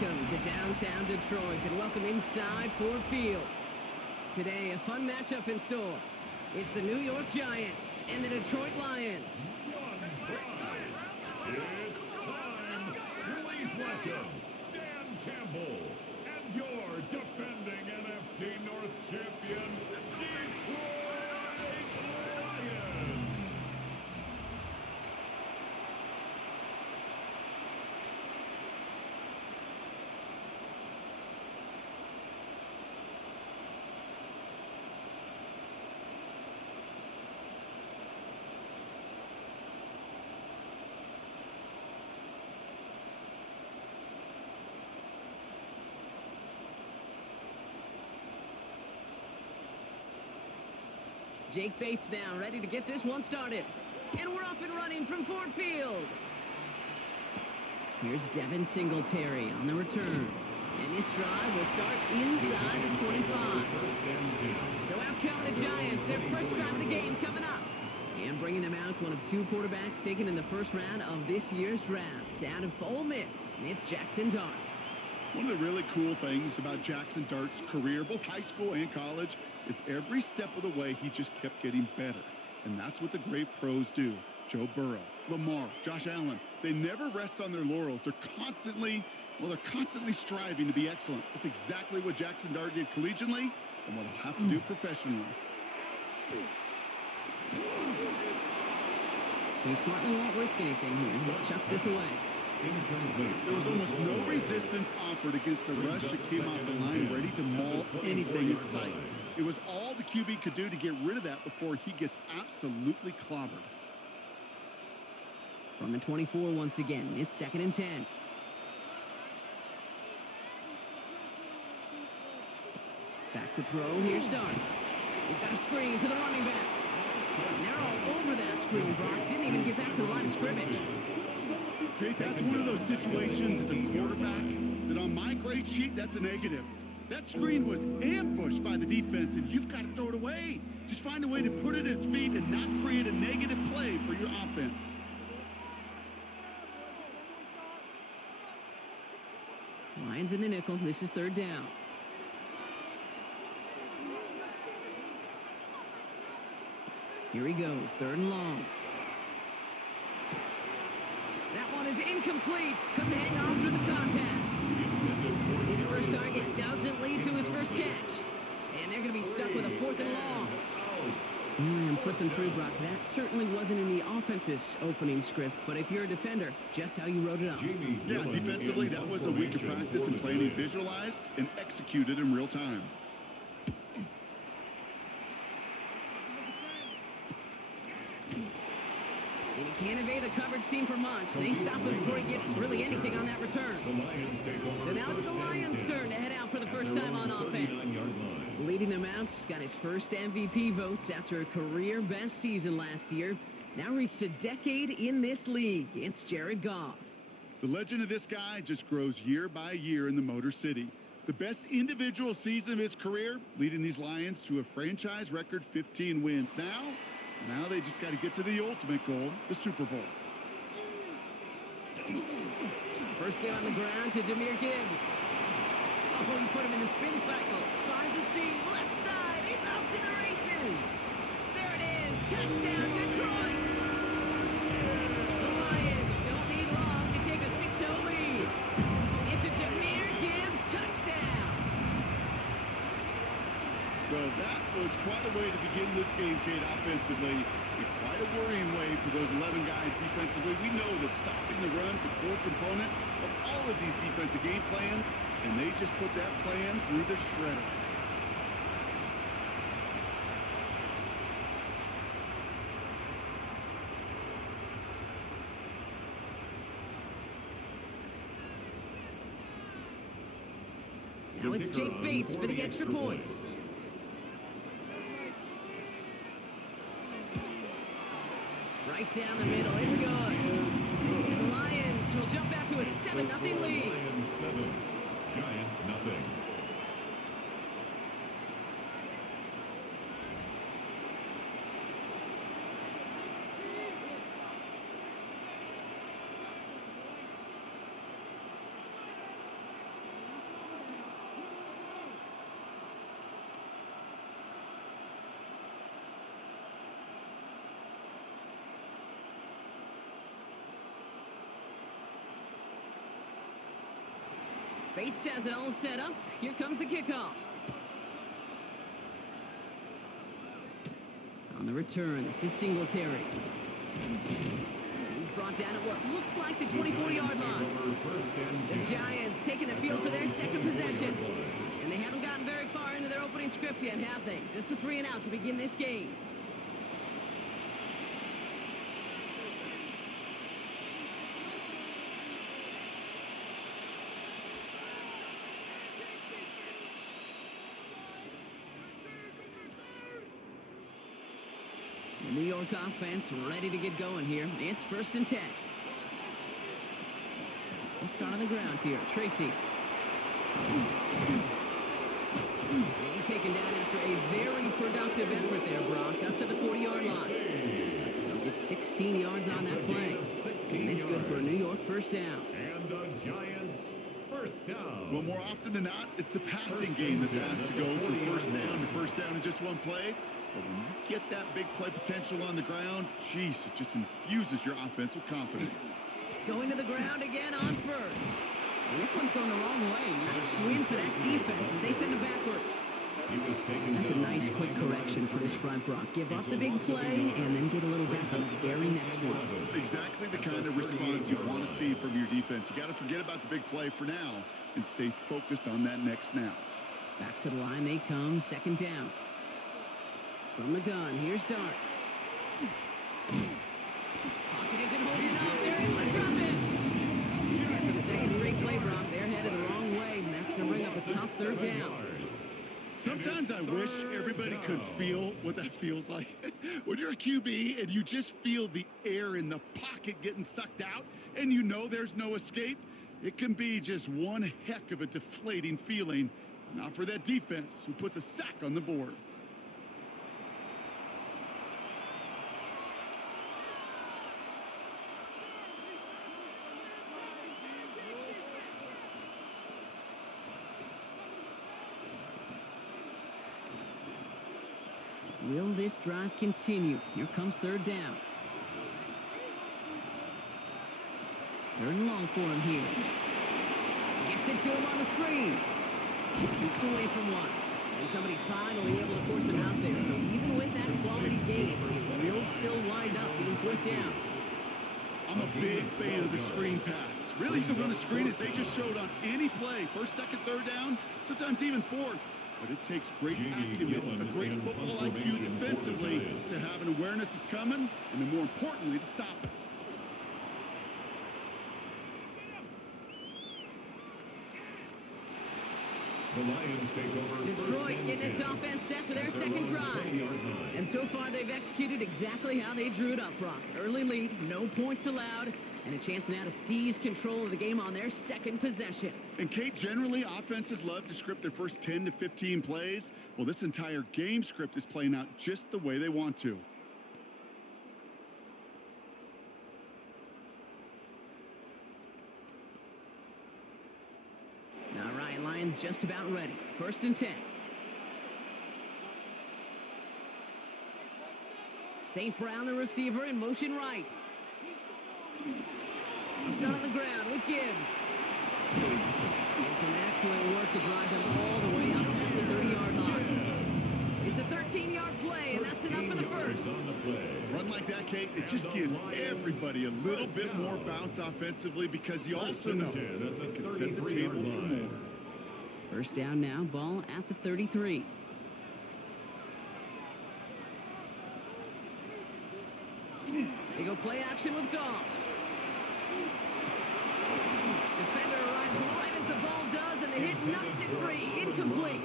Welcome to downtown Detroit and welcome inside Ford Field. Today, a fun matchup in store. It's the New York Giants and the Detroit Lions. It's time. Please welcome Dan Campbell and your defending NFC North champion, Detroit Lions. Jake Bates now ready to get this one started. And we're off and running from Ford Field. Here's Devin Singletary on the return. And this drive will start inside the 25. So out come the Giants, their first drive of the game coming up. And bringing them out, one of two quarterbacks taken in the first round of this year's draft. Out of Ole Miss, it's Jackson Dart. One of the really cool things about Jackson Dart's career, both high school and college, is every step of the way he just kept getting better. And that's what the great pros do. Joe Burrow, Lamar, Josh Allen, they never rest on their laurels. They're constantly striving to be excellent. That's exactly what Jackson Dart did collegiately and what he'll have to do professionally. He smartly won't risk anything here. Just chucks this away. There was almost no resistance offered against the rush that came off the line, ready to maul anything in sight. It was all the QB could do to get rid of that before he gets absolutely clobbered. From the 24 once again, it's 2nd and 10. Back to throw, here's Dart. We've got a screen to the running back. And they're all over that screen, Brock. Didn't even get back to the line of scrimmage. Okay, that's one of those situations as a quarterback that on my grade sheet, that's a negative. That screen was ambushed by the defense, and you've got to throw it away. Just find a way to put it at his feet and not create a negative play for your offense. Lions in the nickel. This is 3rd down. Here he goes, 3rd and long. That one is incomplete. Couldn't hang on through the contact. His first target doesn't lead to his first catch. And they're going to be stuck with a 4th and long. Really, I'm flipping through, Brock. That certainly wasn't in the offense's opening script, but if you're a defender, just how you wrote it up. Yeah, defensively, that was a week of practice and planning visualized and executed in real time. And he can't evade the coverage team for much. They stop him before he gets really anything on that return. So now it's the Lions' turn to head out for the first time on offense. Leading them out, got his first MVP votes after a career-best season last year. Now reached a decade in this league. It's Jared Goff. The legend of this guy just grows year by year in the Motor City. The best individual season of his career, leading these Lions to a franchise record 15 wins. Now they just got to get to the ultimate goal, the Super Bowl. First game on the ground to Jahmyr Gibbs. Oh, he put him in the spin cycle. Finds a seam, left side. He's off to the races. There it is. Touchdown, Detroit. The Lions don't need long to take a 6-0 lead. It's a Jahmyr Gibbs touchdown. Well, that was quite a way to begin this game, Kate, offensively. And quite a worrying way for those 11 guys defensively. We know that stopping the run's a core component of all of these defensive game plans, and they just put that plan through the shredder. Now it's Jake Bates for the extra point. Right down the middle, it's good. And the Lions will jump out to a 7-0 lead. Lions 7, Giants nothing. Bates has it all set up. Here comes the kickoff. On the return, this is Singletary. He's brought down at what looks like the 24-yard line. The Giants taking the field for their second possession. And they haven't gotten very far into their opening script yet, have they? Just a 3-and-out to begin this game. The New York offense ready to get going here. It's 1st and 10. Let's start on the ground here. Tracy. And he's taken down after a very productive effort there, Brock, up to the 40-yard line. They'll get 16 yards on that play. And it's good for a New York first down. And the Giants first down. Well, more often than not, it's the passing game that's asked to go from first down in just one play. But when you get that big play potential on the ground, geez, it just infuses your offense with confidence. Going to the ground again on first. And this one's going the wrong way. Nice win for that defense as they send it backwards. That's a nice quick correction for this front, Brock. Give up the big play and then get a little back on the very next one. Exactly the kind of response you want to see from your defense. You got to forget about the big play for now and stay focused on that next snap. Back to the line they come, 2nd down. From the gun, here's Dart. Pocket isn't holding up. They're able to drop it. For the second straight play, Brock, they're headed the wrong way, and that's going to bring up a tough 3rd down. Sometimes I wish everybody could feel what that feels like. When you're a QB and you just feel the air in the pocket getting sucked out and you know there's no escape, it can be just one heck of a deflating feeling. Not for that defense who puts a sack on the board. Will this drive continue? Here comes 3rd down. 3rd and long for him here. Gets it to him on the screen. Jukes away from one. And somebody finally able to force him out there. So even with that quality gain, it will still wind up being 4th down. I'm a big fan of the screen pass. Really, you can run a screen as they just showed on any play. 1st, 2nd, 3rd down, sometimes even 4th. But it takes great acumen, a great football IQ defensively to have an awareness it's coming, and then more importantly, to stop it. The Lions take over. Detroit getting its offense set for their second drive. And so far, they've executed exactly how they drew it up, Brock. Early lead, no points allowed, and a chance now to seize control of the game on their second possession. And Kate, generally, offenses love to script their first 10 to 15 plays. Well, this entire game script is playing out just the way they want to. All right, Lions just about ready. 1st and 10. St. Brown, the receiver, in motion right. He's not on the ground with Gibbs. And some excellent work to drive them all the way out past the 30-yard line. It's a 13-yard play, and that's enough for the first. A run like that, Kate, it just gives everybody a little bit more bounce offensively because you also know it can set the table for more. 1st down now, ball at the 33. They go play action with Goff. Defender arrives right as the ball does, and the hit knocks it free. Incomplete.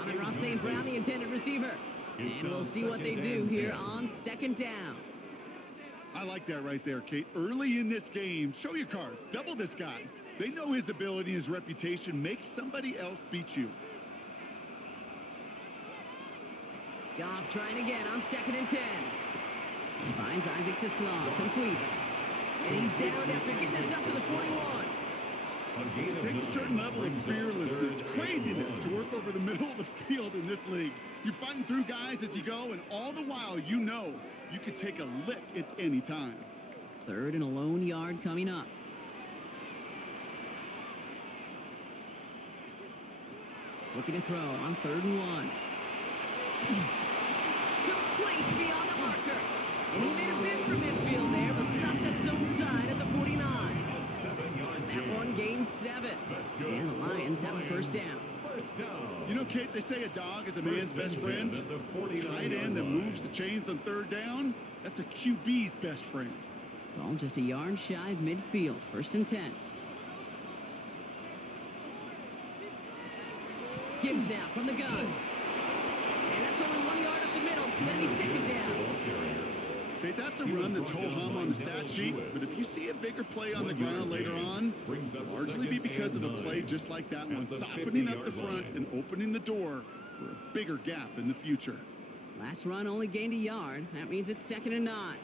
Amon-Ra St. Brown, the intended receiver. And we'll see what they do here on 2nd down. I like that right there, Kate. Early in this game, show your cards. Double this guy. They know his ability and his reputation makes somebody else beat you. Goff trying again on 2nd and 10. Finds Isaac to Slaw, complete. And he's down after getting this up to the 41. It takes a certain level of fearlessness, craziness to work over the middle of the field in this league. You're fighting through guys as you go, and all the while you know you could take a lick at any time. 3rd and a lone yard coming up. Looking to throw on 3rd and 1. Complete beyond the marker. And he made a bid for midfield there, but stopped at his own side at the 49. That one gains 7. And the Lions have a first down. You know, Kate, they say a dog is a man's best friend. Tight end that moves the chains on 3rd down, that's a QB's best friend. Ball just a yard shy of midfield. 1st and 10. Gibbs now from the gun. And that's only 1 yard up the middle. Gonna be 2nd down. Okay, that's a run that's ho-hum on the stat sheet, but if you see a bigger play on the ground later on, largely be because of a play just like that one, softening up the front and opening the door for a bigger gap in the future. Last run only gained a yard. That means it's 2nd and 9.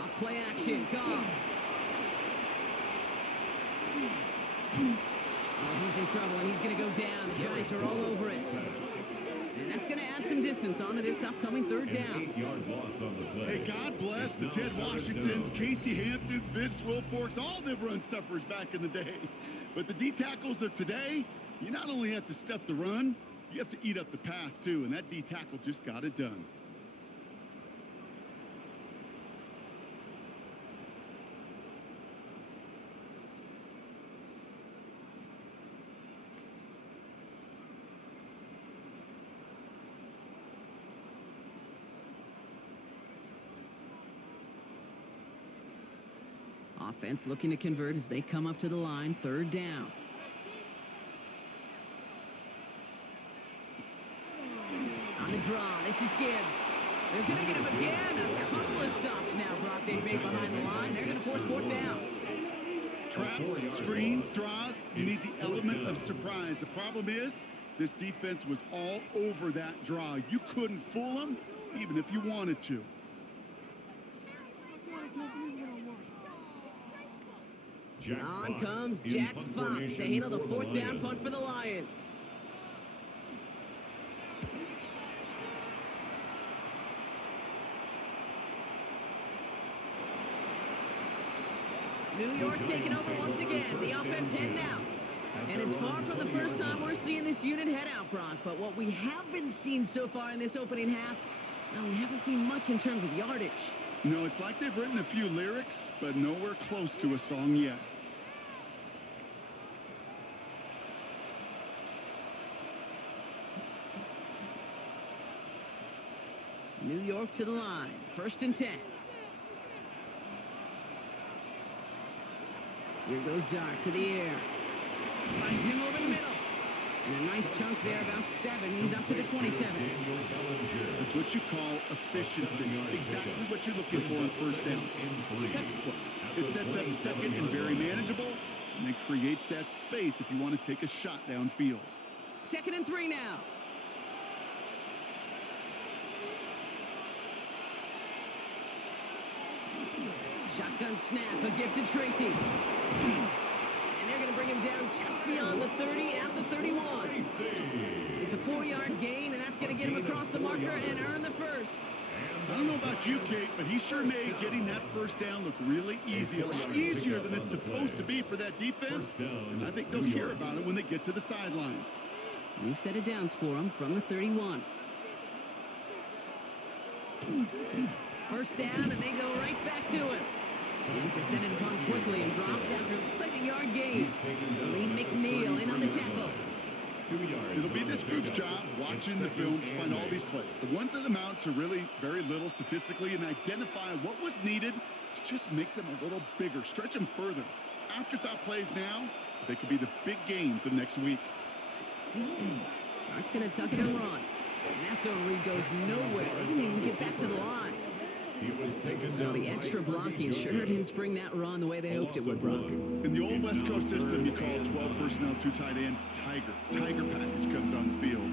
Off play action. Goff. Oh, he's in trouble, and he's going to go down. The Giants are all over it. And that's going to add some distance onto this upcoming 3rd down. Hey, God bless the Ted Washingtons, Casey Hamptons, Vince Wilforks, all them run stuffers back in the day. But the D-tackles of today, you not only have to stuff the run, you have to eat up the pass, too, and that D-tackle just got it done. Offense looking to convert as they come up to the line. 3rd down. On the draw, this is Gibbs. They're going to get him again. A couple of stops now, Brock, they've made behind the line. They're going to force 4th down. Traps, screens, draws, you need the element of surprise. The problem is, this defense was all over that draw. You couldn't fool them, even if you wanted to. On comes Jack Fox to handle the 4th down punt for the Lions. New York taking over once again. The offense heading out. And it's far from the first time we're seeing this unit head out, Brock. But what we haven't seen so far in this opening half, well, we haven't seen much in terms of yardage. No, it's like they've written a few lyrics, but nowhere close to a song yet. New York to the line. 1st and 10. Here goes Dart to the air. Finds him over the middle. And a nice chunk there, about 7. He's up to the 27. That's what you call efficiency. Exactly what you're looking for on 1st down. Textbook. It sets up 2nd and very manageable, and it creates that space if you want to take a shot downfield. 2nd and 3 now. Shotgun snap, a gift to Tracy. And they're going to bring him down just beyond the 30 at the 31. It's a 4-yard gain, and that's going to get him across the marker and earn the 1st. I don't know about you, Kate, but he sure made getting that 1st down look really easy. A lot easier than it's supposed to be for that defense. And I think they'll hear about it when they get to the sidelines. New set of downs for him from the 31. 1st down, and they go right back to him. He's descended upon quickly and dropped after looks like a yard gain. Lee McNeil in on the tackle. It'll be this group's job watching the film to find all these plays. The ones that amount to really very little statistically, and identify what was needed to just make them a little bigger, stretch them further. Afterthought plays now, they could be the big gains of next week. Dart's going to tuck it and run. And that zone read goes nowhere. They didn't even get back to the line. Well, the extra blocking sure didn't spring that run the way they hoped it would, Brock. In the old West Coast system, you call 12 personnel, 2 tight ends, Tiger. Tiger package comes on the field.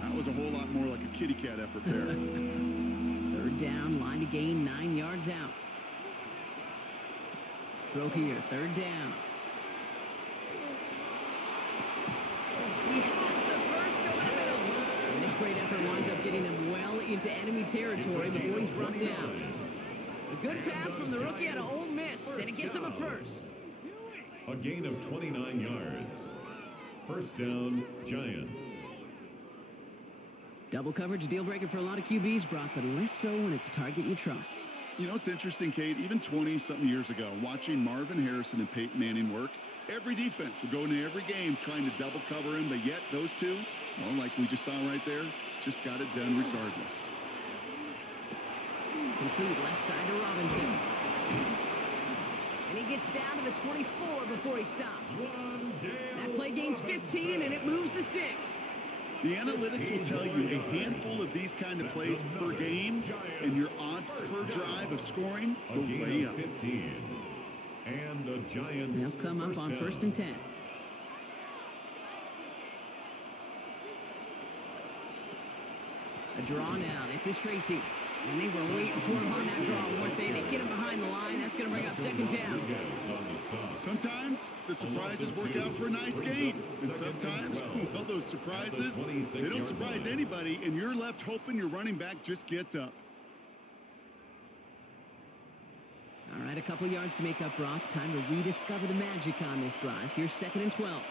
That was a whole lot more like a kitty cat effort there. 3rd down, line to gain, 9 yards out. Throw here, 3rd down. He has the first over the middle. And this great effort winds up getting them well into enemy territory before he's brought down. A good pass from the rookie out of Ole Miss, and it gets him a 1st. A gain of 29 yards. First down, Giants. Double coverage, deal breaker for a lot of QBs, Brock, but less so when it's a target you trust. You know, it's interesting, Kate, even 20-something years ago, watching Marvin Harrison and Peyton Manning work, every defense would go into every game trying to double cover him, but yet those two, well, like we just saw right there, just got it done regardless. Complete left side to Robinson. And he gets down to the 24 before he stops. That play gains 15, and it moves the sticks. The analytics will tell you a handful of these kind of plays per game, and your odds per drive of scoring go way up. 15. And the Giants. They'll come up on first and 10. A draw now. This is Tracy. And they were waiting for him on that draw, weren't they? They get him behind the line. That's going to bring up second down. Sometimes the surprises work out for a nice game. And sometimes, well, those surprises, they don't surprise anybody, and you're left hoping your running back just gets up. All right, a couple yards to make up, Brock. Time to rediscover the magic on this drive. Here's second and 12.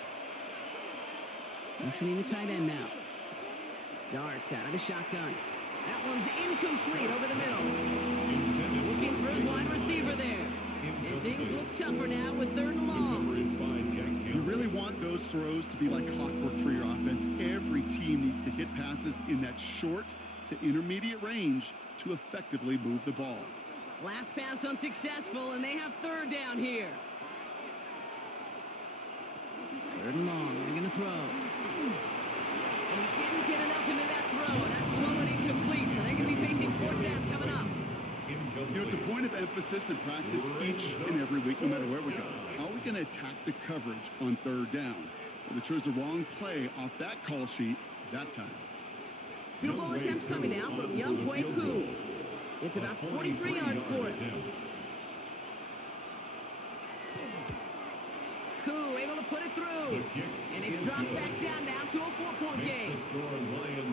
Motioning the tight end now. Darts out of the shotgun. That one's incomplete over the middle. Looking for his wide receiver there. And things look tougher now with third and long. You really want those throws to be like clockwork for your offense. Every team needs to hit passes in that short to intermediate range to effectively move the ball. Last pass unsuccessful, and they have third down here. Third and long. They're going to throw. And he didn't get enough into that throw. That's low and incomplete, so they're going to be facing fourth down coming up. You know, it's a point of emphasis in practice each and every week, no matter where we go. How are we going to attack the coverage on third down? Well, they chose the wrong play off that call sheet that time. Field goal attempt coming now from Young Hui Koo. It's about 43 yards for it. Koo able to put it through. And it's dropped back down now to a 4-point game.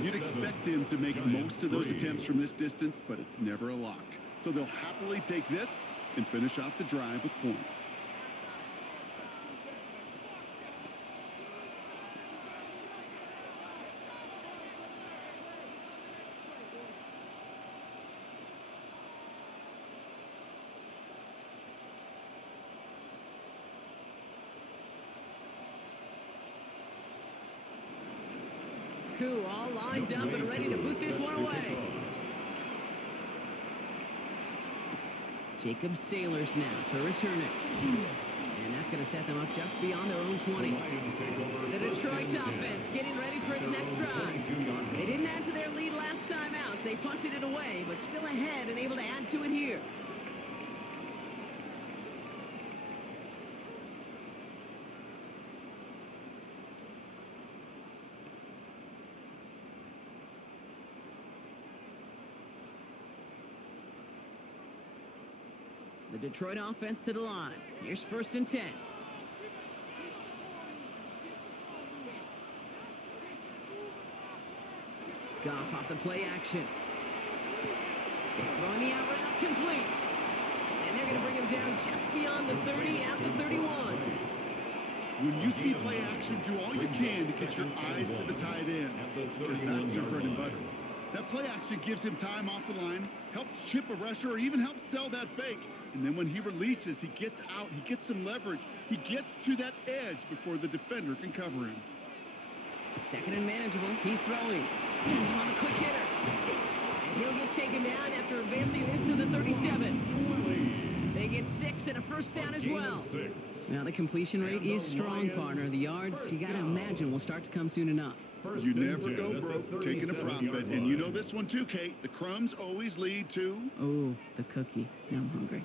You'd expect him to make most of those attempts from this distance, but it's never a lock. So they'll happily take this and finish off the drive with points. Koo all lined up and ready to boot this one away. Jacob Sailors now to return it. And that's going to set them up just beyond their own 20. The Detroit offense getting ready for its next drive. They didn't add to their lead last time out, so they punted it away, but still ahead and able to add to it here. The Detroit offense to the line. Here's first and 10. Goff off the play action. Throwing the out route complete. And they're going to bring him down just beyond the 30 at the 31. When you see play action, do all you can to get your eyes to the tight end, because that's your bread and butter. That play action gives him time off the line, helps chip a rusher, or even helps sell that fake. And then when he releases, he gets out, he gets some leverage. He gets to that edge before the defender can cover him. Second and manageable. He's throwing. He's on a quick hitter. And he'll get taken down after advancing this to the 37. They get 6 and a first down as well. Now the completion rate is strong, partner. The yards, you got to imagine, will start to come soon enough. You never go broke taking a profit. And you know this one too, Kate. The crumbs always lead to... Oh, the cookie. Now I'm hungry.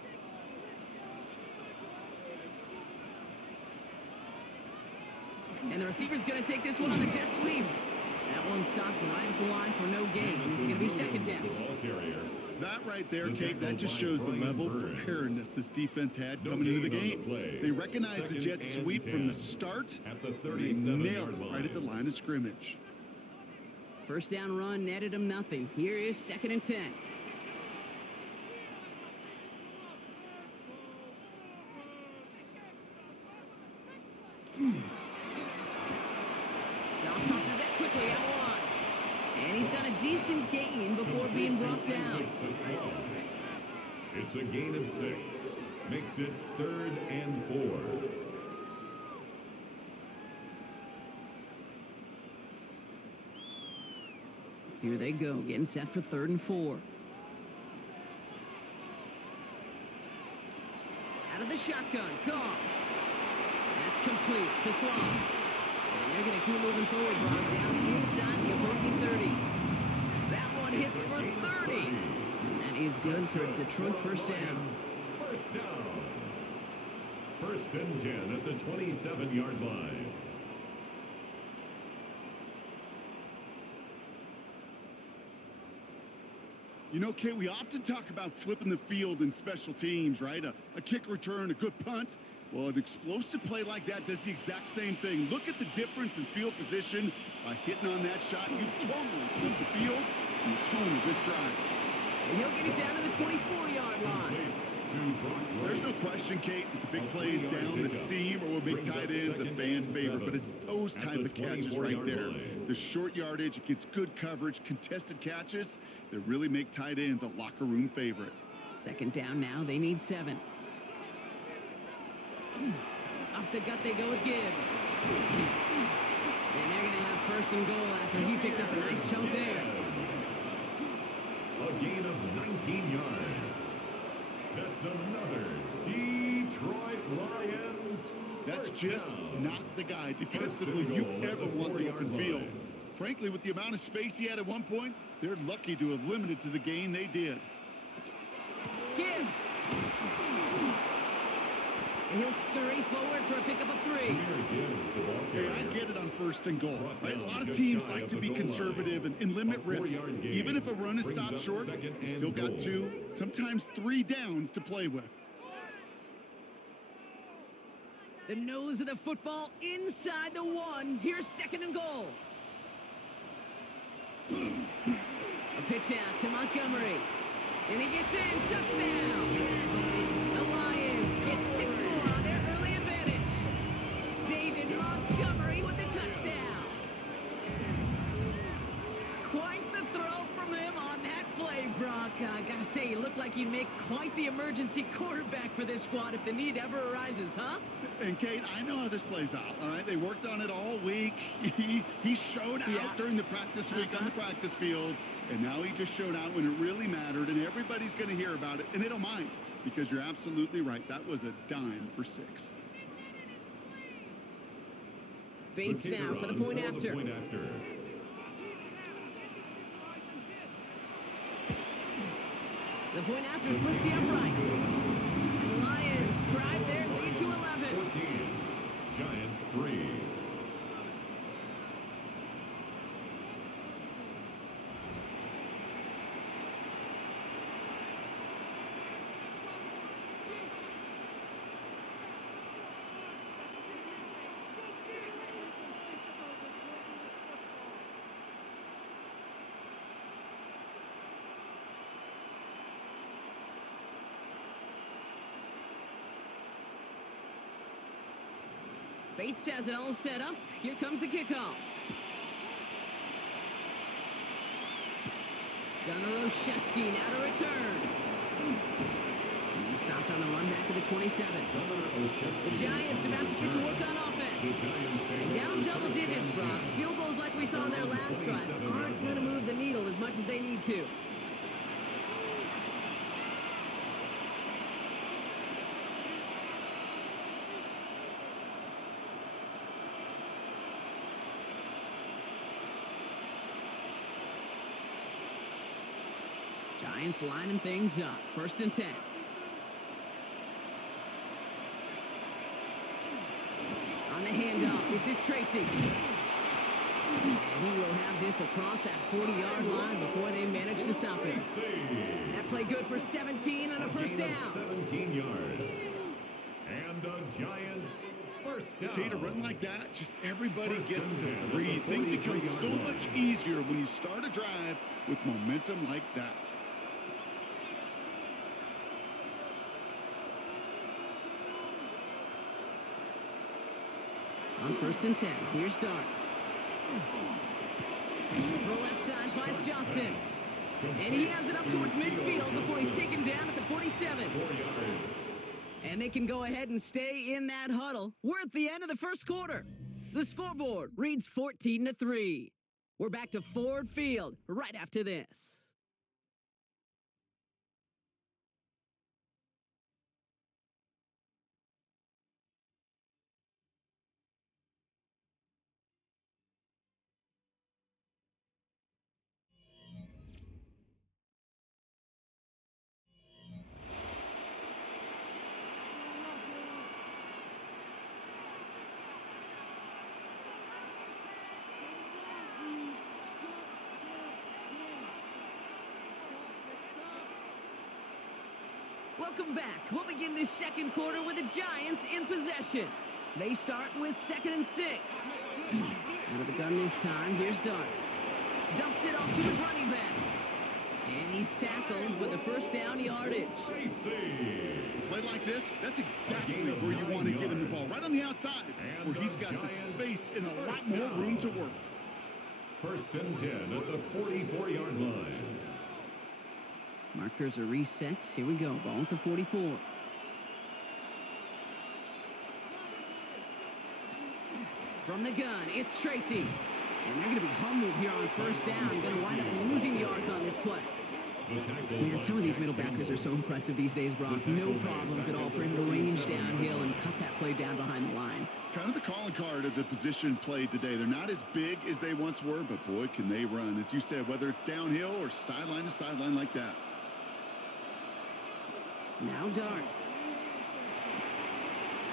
And the receiver's going to take this one on the jet sweep. That one stopped right at the line for no gain. This is going to be second down. That right there, Kate, that just shows the level of preparedness this defense had coming into the game. They recognized the jet sweep from the start. They nailed it right at the line of scrimmage. First down run netted him nothing. Here is second and 10. decent gain before being brought down. It's a gain of 6. Makes it 3rd and 4. Here they go, getting set for 3rd and 4. Out of the shotgun, Goff. That's complete to Sloan. And they're going to keep moving forward, brought down inside the opposing 30. That one hits for 30. And that is good for a Detroit first down. First down. 1st and 10 at the 27-yard line. You know, Kate, we often talk about flipping the field in special teams, right? A kick return, a good punt. Well, an explosive play like that does the exact same thing. Look at the difference in field position. By hitting on that shot, you've totally flipped the field and the tone of this drive. And he'll get it down to the 24-yard line. There's no question, Kate, that the big plays down the seam or with big tight ends a fan favorite, but it's those type of catches right there. The short yardage, it gets good coverage, contested catches that really make tight ends a locker room favorite. 2nd down now, they need 7. Off the gut they go with Gibbs. And they're going to have 1st and goal after he picked up a nice chunk there. A gain of 19 yards. That's another Detroit Lions. That's first just down. not the guy defensively you ever want in the open field. Frankly, with the amount of space he had at one point, they're lucky to have limited to the gain they did. Gibbs. And he'll scurry forward for a pickup of 3. Hey, I get it on 1st and goal. Right? A lot of teams like to be conservative and limit risk. Even if a run is stopped short, you still got 2, sometimes 3 downs to play with. The nose of the football inside the 1. Here's 2nd and goal. A pitch out to Montgomery. And he gets in. Touchdown. The Lions get 6 more on their early advantage. David Montgomery with the touchdown. Quite the throw from him on that play, Brock. I gotta say, you look like you make quite the emergency quarterback for this squad if the need ever arises, huh? And Kate, I know how this plays out, all right? They worked on it all week. He showed out during the practice week on the practice field, and now he just showed out when it really mattered, and everybody's going to hear about it, and they don't mind, because you're absolutely right. That was a dime for 6. Bates now for the point after. The point after splits the upright. And the Lions drive their lead to 11. 14. Giants 3. Bates has it all set up. Here comes the kickoff. Gunnar Olszewski now to return. He stopped on the run back of the 27. The Giants about to get to work on offense. And down double digits, Brock. Field goals like we saw in their last drive aren't going to move the needle as much as they need to. Giants lining things up. 1st and 10. On the handoff, this is Tracy. And he will have this across that 40-yard line before they manage to stop him. That play good for 17 on a first down. 17 yards. And the Giants first down. Okay, to run like that, just everybody gets to breathe. Things become so much easier when you start a drive with momentum like that. On 1st and 10, here's Dart. Throw left side finds Johnson. And he has it up towards midfield before he's taken down at the 47. 4 yards. And they can go ahead and stay in that huddle. We're at the end of the first quarter. The scoreboard reads 14-3. We're back to Ford Field right after this. Welcome back. We'll begin this second quarter with the Giants in possession. They start with 2nd and 6. Out of the gun this time, here's Dart. Dumps it off to his running back. And he's tackled with the first down yardage. Play like this, that's exactly where you want to get him the ball. Right on the outside, where he's got the space and a lot more room to work. 1st and 10 at the 44-yard line. Markers are reset. Here we go. Ball at the 44. From the gun, it's Tracy. And they're going to be humbled here on 1st down. Going to wind up losing yards on this play. Man, some of these middle backers are so impressive these days, Brock. No problems at all for him to range downhill and cut that play down behind the line. Kind of the calling card of the position played today. They're not as big as they once were, but boy, can they run. As you said, whether it's downhill or sideline to sideline like that. Now Dart.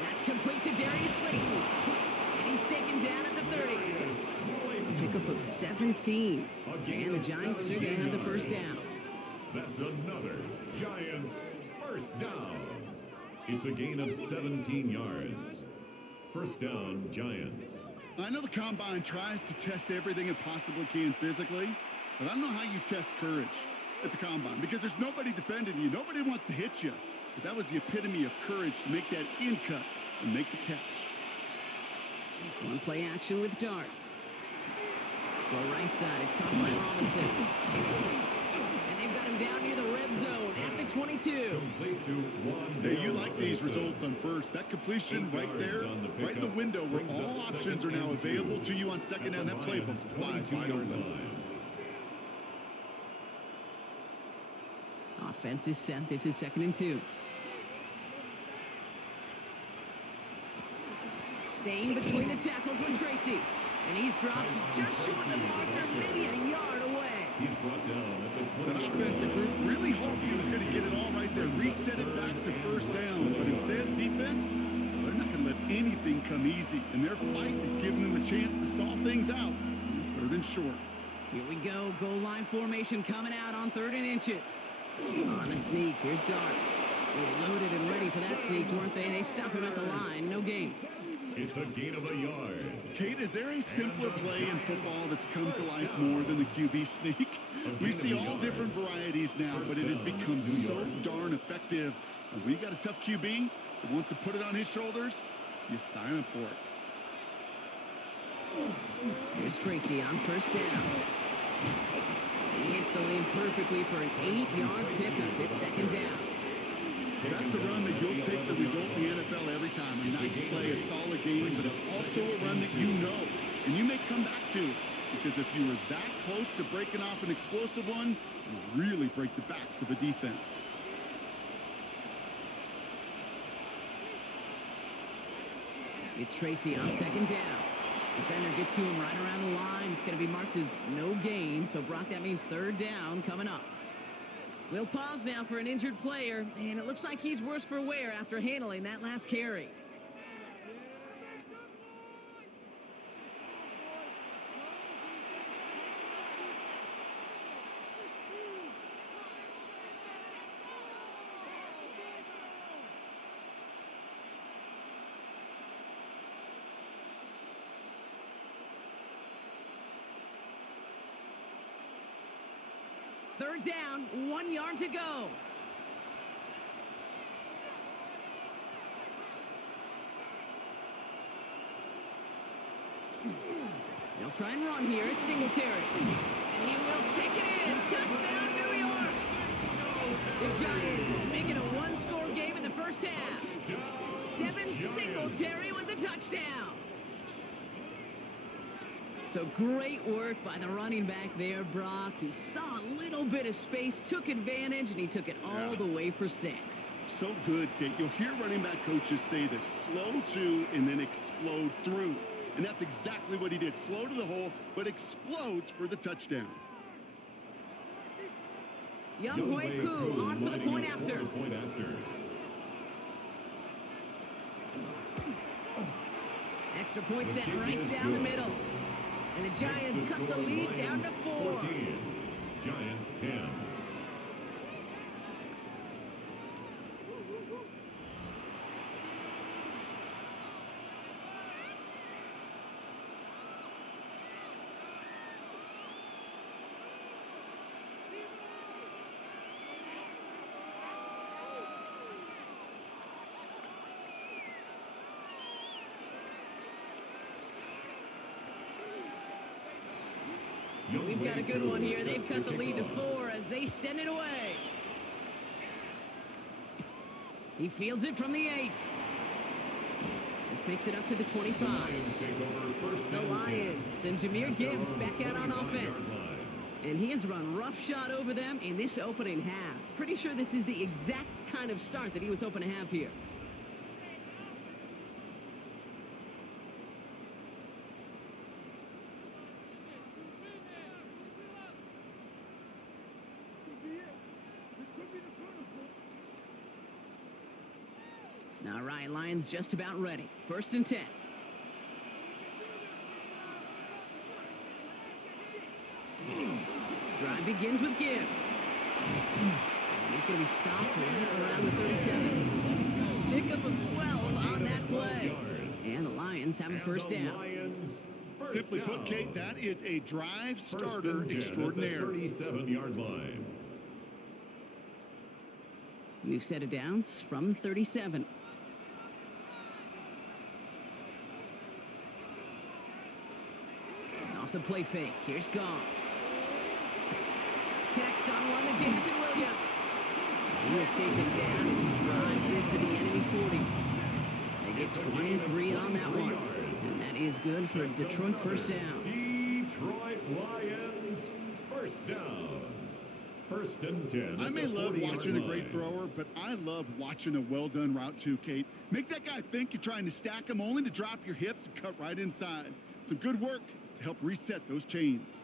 That's complete to Darius Slayton. And he's taken down at the 30. A pickup of 17. And the Giants are going to have the first down. That's another Giants first down. It's a gain of 17 yards. First down, Giants. I know the Combine tries to test everything it possibly can physically, but I don't know how you test courage at the Combine, because there's nobody defending you. Nobody wants to hit you. But that was the epitome of courage to make that in cut and make the catch. One play action with Dart. Well, right side is caught by Robinson. And they've got him down near the red zone at the 22. Complete to Juan. Hey, you like these results on first. That completion right there, right in the window where all options are now available to you on second down. That playbook wide open. Offense is set. This is 2nd and 2. Staying between the tackles with Tracy. And he's dropped just short of the marker, maybe a yard away. He's brought down at the 20. The offensive group really hoped he was going to get it all right there, reset it back to first down. But instead, defense, they're not going to let anything come easy. And their fight is giving them a chance to stall things out. 3rd and short. Here we go. Goal line formation coming out on 3rd and inches. On the sneak, here's Dart. They were loaded and ready for that sneak, weren't they? They stop him at the line. No gain. It's a gain of a yard. Kate, is there a simpler play in football that's come to life more than the QB sneak? We see all different varieties now, but it has become so darn effective. And when you got a tough QB that wants to put it on his shoulders, you sign up for it. Here's Tracy on 1st down. He hits the lane perfectly for an 8-yard pickup. It's 2nd down. That's a run that you'll take the result in the NFL every time. A nice play, a solid game, but it's also a run that you know and you may come back to. Because if you were that close to breaking off an explosive one, you really break the backs of a defense. It's Tracy on 2nd down. Defender gets to him right around the line. It's going to be marked as no gain. So, Brock, that means 3rd down coming up. We'll pause now for an injured player, and it looks like he's worse for wear after handling that last carry. Third down, 1 yard to go. They'll They'll try and run here. It's Singletary. And he will take it in. Touchdown, New York. The Giants make it a one-score game in the first half. Devin Singletary with the touchdown. So great work by the running back there, Brock. He saw a little bit of space, took advantage, and he took it all the way for 6. So good, Kate. You'll hear running back coaches say this: slow to and then explode through. And that's exactly what he did. Slow to the hole, but explodes for the touchdown. Younghoe Koo on for the point after. Extra point set right down the middle. And the Giants cut the lead down to 4. Giants 10. We've got a good one here. They've cut the lead to 4 as they send it away. He fields it from the 8. This makes it up to the 25. The Lions and Jahmyr Gibbs back out on offense. And he has run roughshod over them in this opening half. Pretty sure this is the exact kind of start that he was hoping to have here. All right, Lions just about ready. 1st and 10. Drive begins with Gibbs. And he's going to be stopped right around the 37. Pickup of 12 on that play. And the Lions have a first down. Simply put, Kate, that is a drive starter extraordinaire. 37-yard line. New set of downs from 37. Off the play fake. Here's Goff. Connects on one to Jameson Williams. He is taken down as he drives this to the enemy 40. They get 23 on that one. And that is good for a Detroit first down. Detroit Lions first down. 1st and 10. I may love watching a great thrower, but I love watching a well-done route too, Kate. Make that guy think you're trying to stack him only to drop your hips and cut right inside. Some good work to help reset those chains.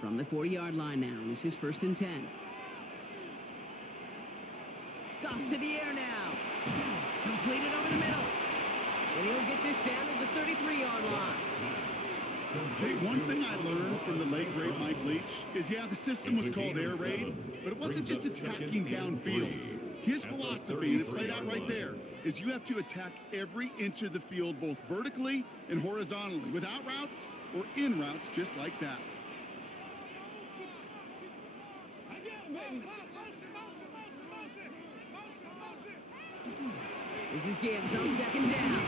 From the 40-yard line now, this is 1st and 10. Goff to the air now. Completed over the middle. And he'll get this down to the 33-yard line. Hey, one thing I learned from the late great Mike Leach is, yeah, the system was called air raid, but it wasn't just attacking downfield. His philosophy, and it played out right there, is you have to attack every inch of the field, both vertically and horizontally, without routes or in routes just like that. This is Gibbs on 2nd down.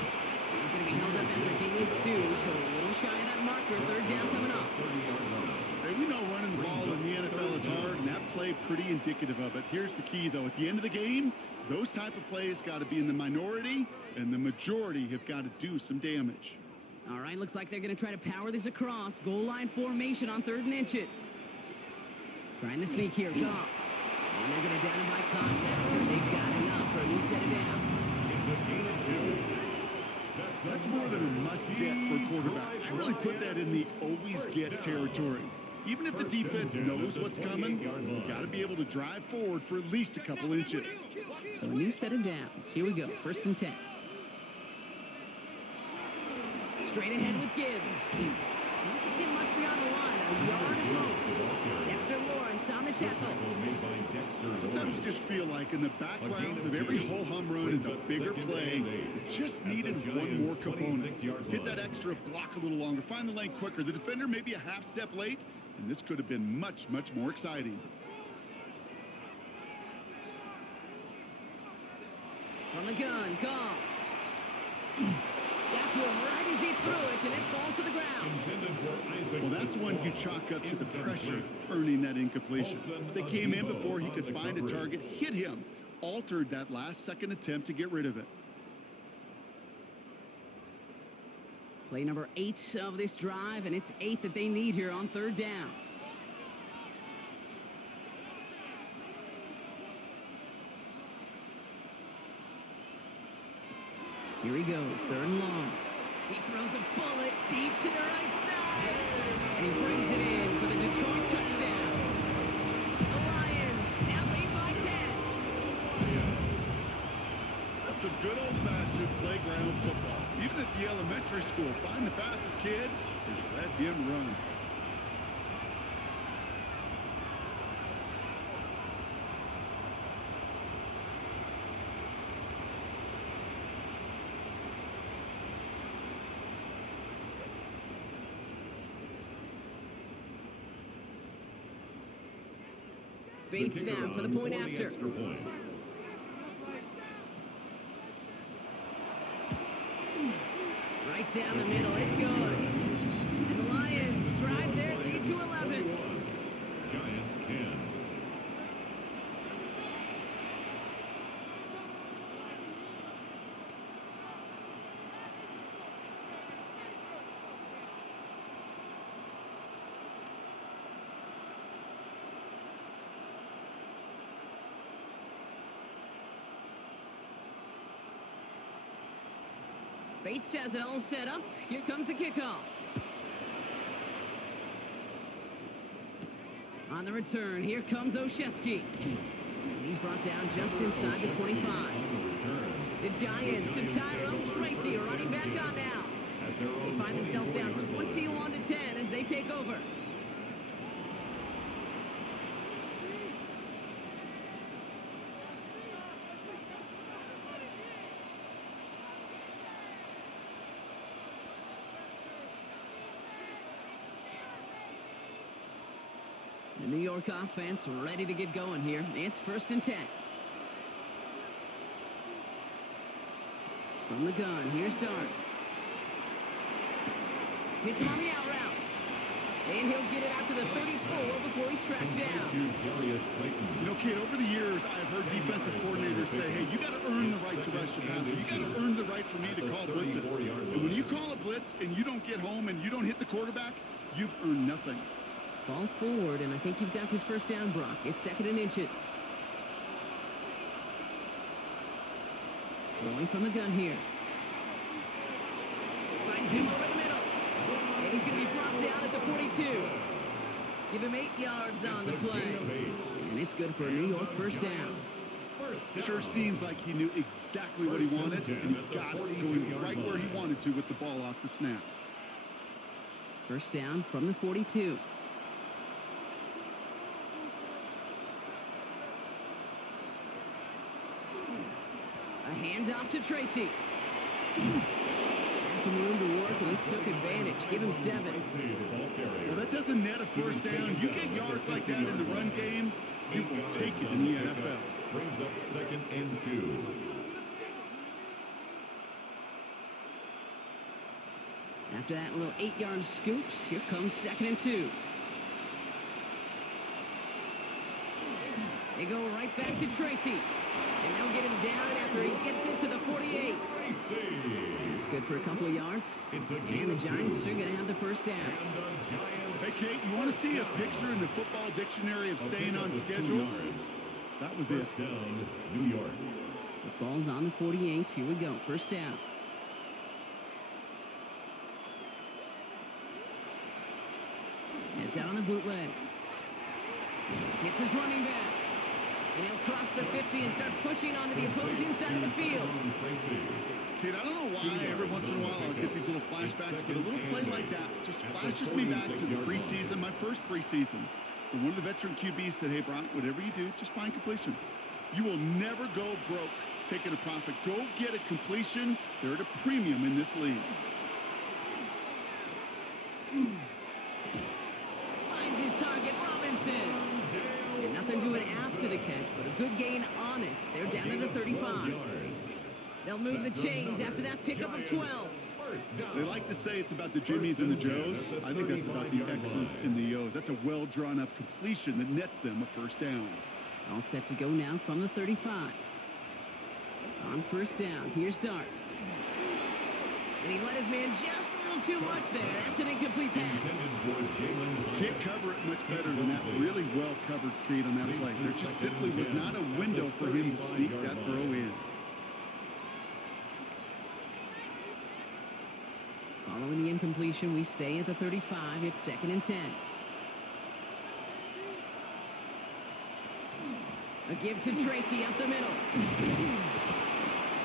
He's going to be held up after gaining 2, so a little shy of that marker. 3rd down coming up. Hey, we know running the ball in the NFL is hard, and that play pretty indicative of it. Here's the key, though. At the end of the game, those type of plays got to be in the minority, and the majority have got to do some damage. All right, looks like they're going to try to power this across. Goal line formation on 3rd and inches. Trying to sneak here. Goff. And they're going to down him by contact as they've got enough for a new set of downs. It's a gain of 2. That's more than a must-get for a quarterback. I really put that in the always-get territory. Even if the defense knows what's coming, you've got to be able to drive forward for at least a couple inches. So a new set of downs. Here we go. 1st and 10. Straight ahead with Gibbs. Doesn't get much beyond the line. A yard at most. Dexter Lawrence on the tackle. Sometimes you just feel like in the background of every ho-hum run is a bigger play. It just needed one more component. Hit that extra block a little longer. Find the lane quicker. The defender may be a half step late, and this could have been much, much more exciting. From the gun, Goff. Got to him right as he threw it, and it falls to the ground. Intended for Isaac. Well, that's one you chalk up to the pressure earning that incompletion. They came in before he could find a target, hit him, altered that last-second attempt to get rid of it. Play number 8 of this drive, and it's 8 that they need here on third down. Here he goes, third and long. He throws a bullet deep to the right side. And he brings it in for the Detroit touchdown. The Lions now lead by 10. That's some good old-fashioned playground football. Even at the elementary school, find the fastest kid and let him run. Bates now for the point after. Extra point. Right down the middle, it's good. And the Lions drive their lead to 11. Giants 10. Bates has it all set up. Here comes the kickoff. On the return, here comes Olszewski. And he's brought down just inside the 25. The Giants and Tyrone Tracy are running back on now. They find themselves down 21-10 as they take over. The New York offense ready to get going here. It's 1st and 10. From the gun, here's Dart. Hits him on the out route. And he'll get it out to the 34 before he's tracked down. You know, kid, over the years, I've heard defensive coordinators say, hey, you got to earn the right to rush the passer. You got to earn the right for me to call blitzes. And when you call a blitz and you don't get home and you don't hit the quarterback, you've earned nothing. Fall forward, and I think you've got this first down, Brock. It's 2nd and inches. Going from the gun here. Finds him over the middle. And he's going to be brought down at the 42. Give him 8 yards on the play. And it's good for a New York first down. Sure seems like he knew exactly what he wanted, and he got it going right where he wanted to with the ball off the snap. First down from the 42. A handoff to Tracy. Had some room to work, and he took advantage. Give him 7. Well, that doesn't net a first down. You get yards like that in the run game, you will take it in the NFL. Brings up 2nd and 2. After that little 8-yard scoot, here comes 2nd and 2. They go right back to Tracy. And they'll get him down after he gets into the 48. That's good for a couple of yards. And the Giants are going to have the first down. Hey, Kate, you want to see a picture in the football dictionary of staying on schedule? That was it. First down, New York. Football's on the 48. Here we go. First down. It's out on the bootleg. Hits his running back. And he'll cross the 50 and start pushing onto the opposing side of the field. Kid, I don't know why every once in a while I'll get these little flashbacks, but a little play like that just flashes me back to the preseason, my first preseason. When one of the veteran QBs said, hey, Brock, whatever you do, just find completions. You will never go broke taking a profit. Go get a completion. They're at a premium in this league. Finds his target, Robinson. And nothing doing after the catch, but a good gain on it. They're down to the 35. They'll move the chains after that pickup of 12. First down. They like to say it's about the Jimmies and the Joes. I think that's about the X's and the O's. That's a well-drawn-up completion that nets them a first down. All set to go now from the 35. On first down, here's Dart. And he let his man just a little too much there. That's an incomplete pass. Can't cover it much better than that really well-covered feed on that play. There just simply was not a window for him to sneak that throw in. Following the incompletion, we stay at the 35. It's 2nd and 10. A give to Tracy up the middle.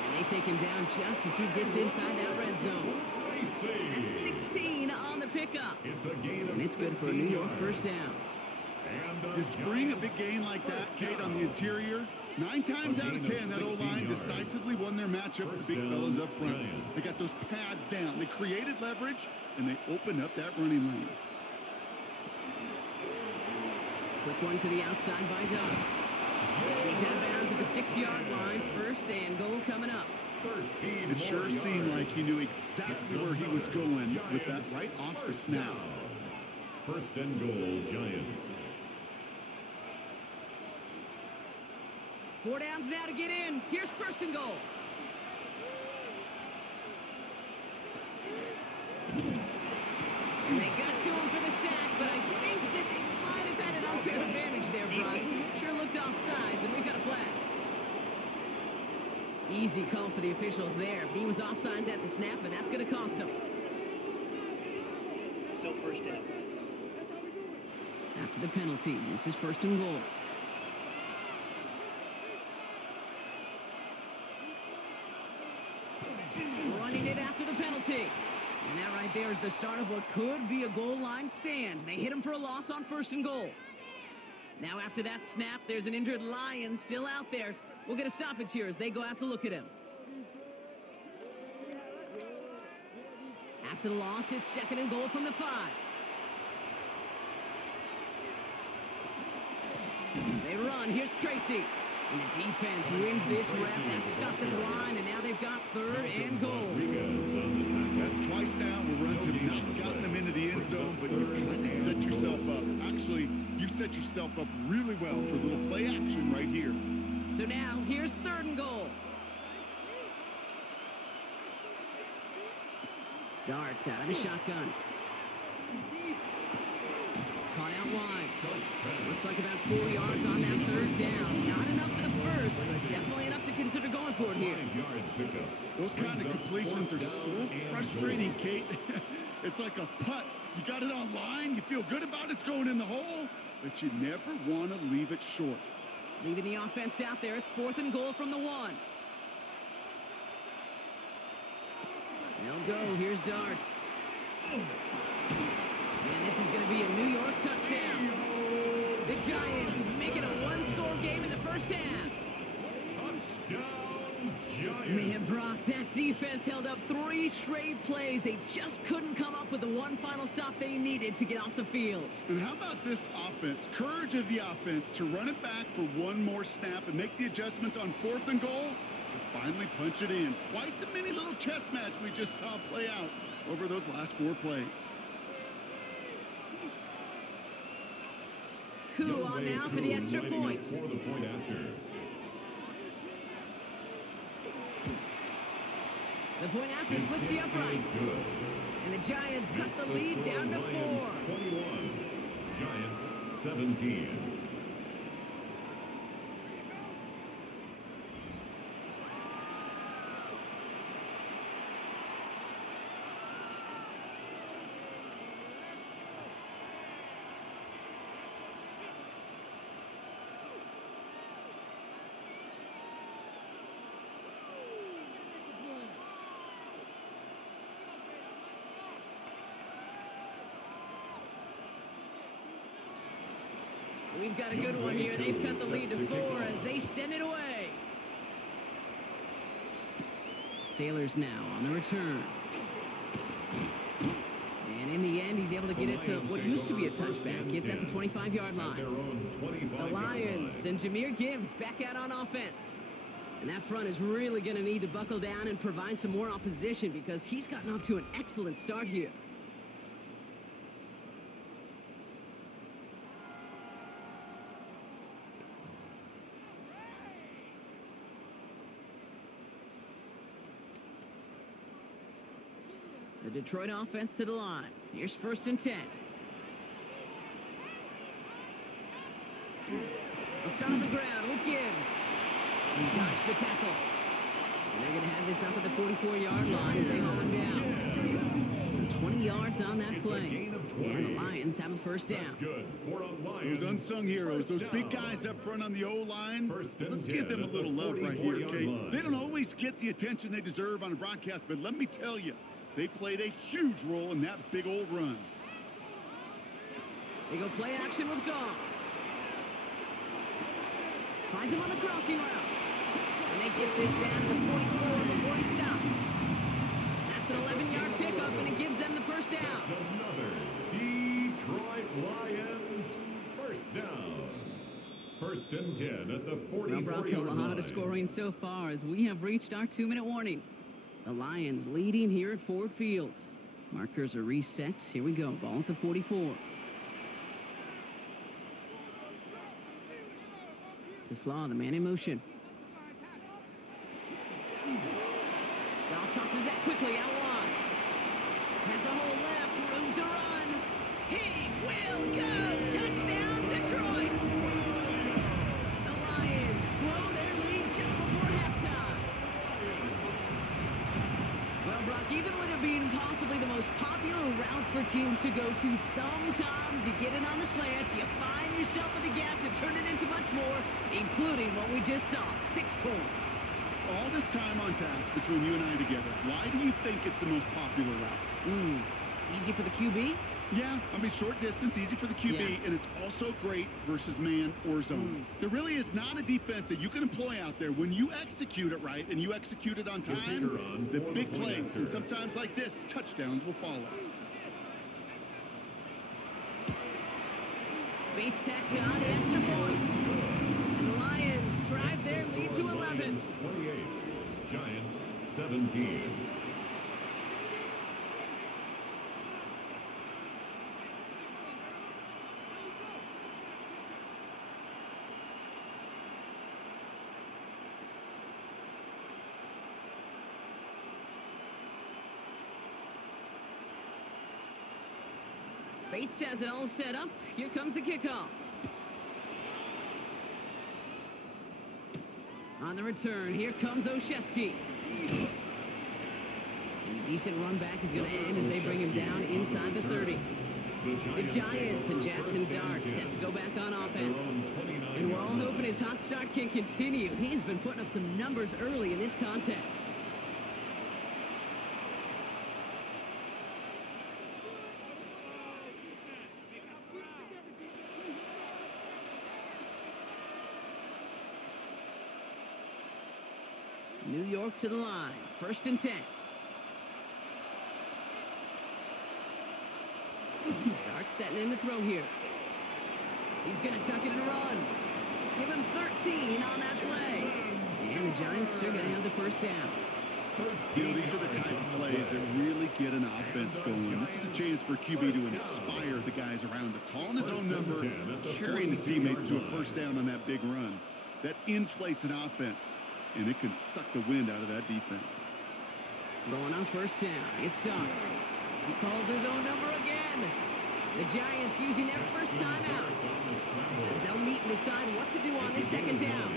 And they take him down just as he gets inside that red zone. That's 16 on the pickup. And it's good for a New York first down. You spring a big gain like that, Kate, on the interior, 9 times out of 10, that O-line decisively won their matchup with the big fellas up front. They got those pads down. They created leverage, and they opened up that running lane. Quick one to the outside by Doug. And he's out of bounds at the 6-yard line. First and goal coming up. It sure seemed like he knew exactly where he was going with that right off the snap. First and goal, Giants. 4 downs now to get in. Here's first and goal. And they got to him for the sack, but I think that they might have had an unfair advantage there, Brock. Sure looked offsides, and we've got a flag. Easy call for the officials there. He was offsides at the snap, and that's going to cost him. Still first down. After the penalty, this is first and goal. Running it after the penalty. And that right there is the start of what could be a goal line stand. They hit him for a loss on first and goal. Now after that snap, there's an injured Lion still out there. We'll get a stoppage here as they go out to look at him. After the loss, it's 2nd and goal from the 5. They run. Here's Tracy. And the defense wins this rep. That's stopped at the line, and now they've got 3rd and goal. That's twice now where runs have not gotten them into the end zone, but you've kind of set yourself up. Actually, you've set yourself up really well for a little play action right here. So now, here's 3rd and goal. Dart out of the shotgun. Caught out wide. Looks like about 4 yards on that 3rd down. Not enough for the first, but definitely enough to consider going for it here. Those kind of completions are so frustrating, Kate. It's like a putt. You got it on line, you feel good about it's going in the hole, but you never want to leave it short. Leaving the offense out there. It's 4th and goal from the 1. They'll go. Here's Dart. And this is going to be a New York touchdown. The Giants make it a 1-score game in the first half. Touchdown, Giants. Man, Brock, that defense held up 3 straight plays. They just couldn't come up with the one final stop they needed to get off the field. And how about this offense? Courage of the offense to run it back for one more snap and make the adjustments on 4th and goal to finally punch it in. Quite the mini little chess match we just saw play out over those last 4 plays. Coup on now for the extra point. For the point after. The point after splits the upright. And the Giants cut the lead down to 4. 21. Giants 17. We've got a good one here. They've cut the lead to 4 as they send it away. Sailors now on the return. And in the end, he's able to get it to what used to be a touchback. It's at the 25-yard line. The Lions and Jahmyr Gibbs back out on offense. And that front is really going to need to buckle down and provide some more opposition because he's gotten off to an excellent start here. The Detroit offense to the line. Here's 1st and 10. They'll start on the ground with Gibbs. He dodged the tackle. And they're going to have this up at the 44-yard line as they haul him down. So 20 yards on that play. And the Lions have a 1st down. That's good for a Lions. Those unsung heroes, those big guys up front on the O-line, let's give them a little love right here, okay? They don't always get the attention they deserve on a broadcast, but let me tell you, they played a huge role in that big old run. They go play action with Goff. Finds him on the crossing route. And they get this down to the 44 before he stopped. That's an 11-yard pickup, and it gives them the 1st down. That's another Detroit Lions 1st down. 1st and 10 at the 44-yard line. A lot of scoring so far as we have reached our 2-minute warning. The Lions leading here at Ford Field. Markers are reset. Here we go. Ball at the 44. To Slaw, the man in motion. Goff tosses that quickly out wide. Has a hole left, room to run. He will go. Touchdown, Detroit. The Lions blow their lead just before halftime. Well, Brock, even with it being possibly the most popular route for teams to go to, sometimes you get in on the slants, you find yourself in the gap to turn it into much more, including what we just saw, 6 points. All this time on task between you and I together, why do you think it's the most popular route? Easy for the QB? Yeah, I mean, short distance, easy for the QB, and it's also great versus man or zone. There really is not a defense that you can employ out there when you execute it right and you execute it on time, the big plays, and sometimes like this, touchdowns will follow. Bates tacks on the extra point. And the Lions drive their lead to 11. 28, Giants 17. Bates has it all set up. Here comes the kickoff. On the return, here comes Olszewski. And a decent run back is going to end as they bring him down inside the 30. The Giants and Jackson Dart set to go back on offense. And we're all hoping his hot start can continue. He's been putting up some numbers early in this contest. New York to the line. 1st and 10. Dart setting in the throw here. He's going to tuck it and run. Give him 13 on that play. And the Giants are going to have the 1st down. You know, these are the type of plays that really get an offense going. This is a chance for QB to inspire the guys around him. Calling his own number, carrying his teammates to a 1st down on that big run. That inflates an offense, and it can suck the wind out of that defense. Going on 1st down, it's Dart. He calls his own number again. The Giants using their 1st time out, as they'll meet and decide what to do on this 2nd down.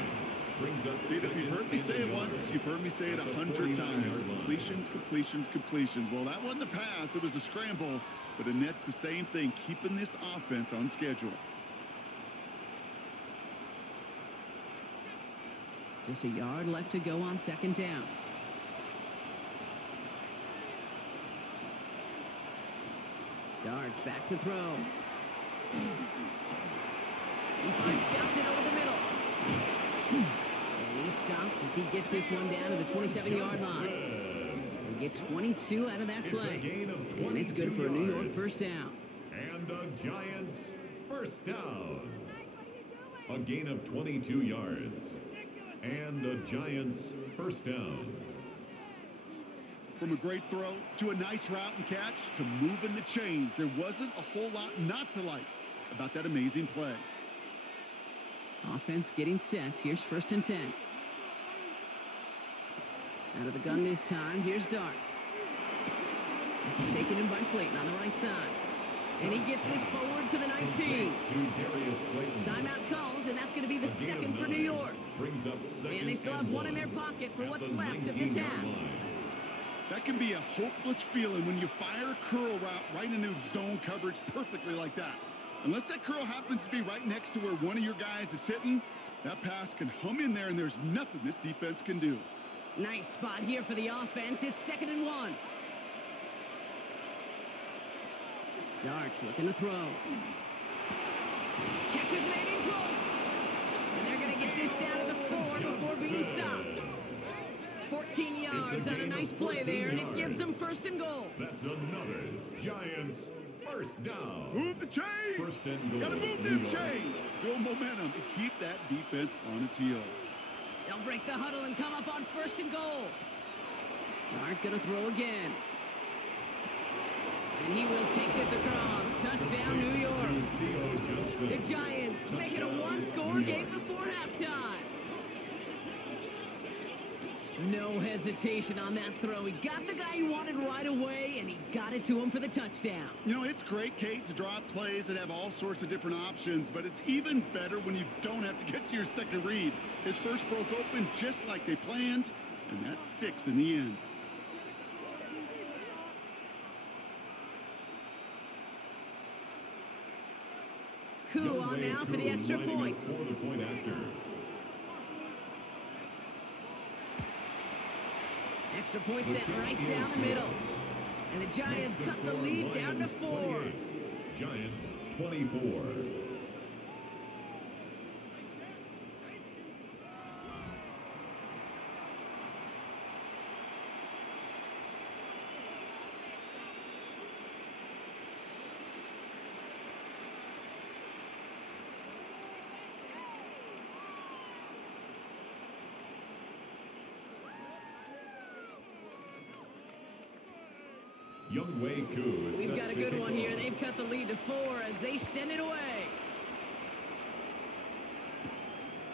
See, if you've heard me say it once, you've heard me say it 100 times. Completions, completions, completions. Well, that wasn't a pass. It was a scramble. But it nets the same thing, keeping this offense on schedule. Just a yard left to go on 2nd down. Darts back to throw. He finds Johnson over the middle. And he's stopped as he gets this one down to the 27-yard line. They get 22 out of that play. And it's good for a New York 1st down. And the Giants 1st down. A gain of 22 yards. And the Giants first down. From a great throw to a nice route and catch to moving the chains, there wasn't a whole lot not to like about that amazing play. Offense getting set. Here's 1st and 10. Out of the gun this time. Here's Dart. This is taken in by Slayton on the right side. And he gets this forward to the 19. Timeout called, and that's going to be the second for New York. And they still have one in their pocket for what's left of this half. That can be a hopeless feeling when you fire a curl route right into zone coverage perfectly like that. Unless that curl happens to be right next to where one of your guys is sitting, that pass can hum in there and there's nothing this defense can do. Nice spot here for the offense. It's 2nd and 1. Darts looking to throw. Catch is made in close. And they're going to get this down to the 4 before being stopped. 14 yards on a nice play there, and it gives them 1st and goal. That's another Giants first down. Move the chains. 1st and goal. Gotta move them chains. Build momentum and keep that defense on its heels. They'll break the huddle and come up on 1st and goal. Dart gonna throw again. And he will take this across. Touchdown, New York. The Giants make it a one-score game before halftime. No hesitation on that throw. He got the guy he wanted right away, and he got it to him for the touchdown. You know, it's great, Kate, to draw up plays that have all sorts of different options, but it's even better when you don't have to get to your second read. His first broke open just like they planned, and that's 6 in the end. Coup on now for the extra point. Extra point set right down the middle. And the Giants cut the lead down to 4. Giants 24. We've got a good one here. They've cut the lead to 4 as they send it away.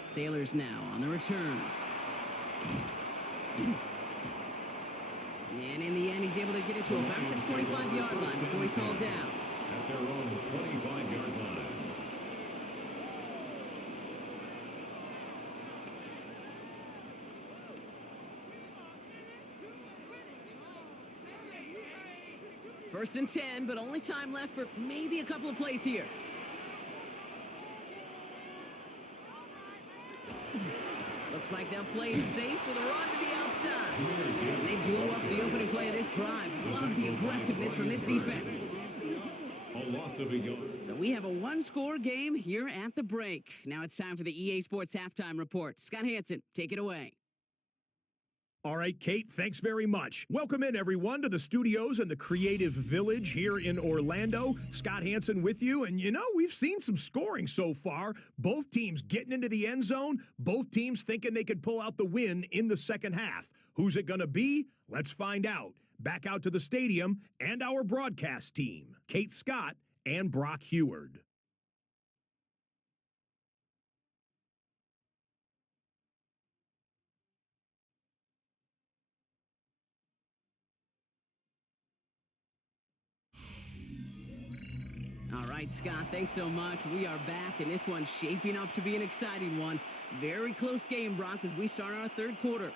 Sailors now on the return. And in the end, he's able to get it to about the 25-yard line before he's hauled down. At their own 25-yard line. First and 10, but only time left for maybe a couple of plays here. Looks like they'll play it safe with a run to the outside. And they blow up the opening play of this drive. Love the aggressiveness from this defense. A loss of a yard. So we have a one-score game here at the break. Now it's time for the EA Sports Halftime Report. Scott Hansen, take it away. All right, Kate, thanks very much. Welcome in, everyone, to the studios in the Creative Village here in Orlando. Scott Hansen with you, and you know, we've seen some scoring so far. Both teams getting into the end zone, both teams thinking they could pull out the win in the second half. Who's it going to be? Let's find out. Back out to the stadium and our broadcast team, Kate Scott and Brock Heward. All right, Scott, thanks so much. We are back, and this one's shaping up to be an exciting one. Very close game, Brock, as we start our third quarter.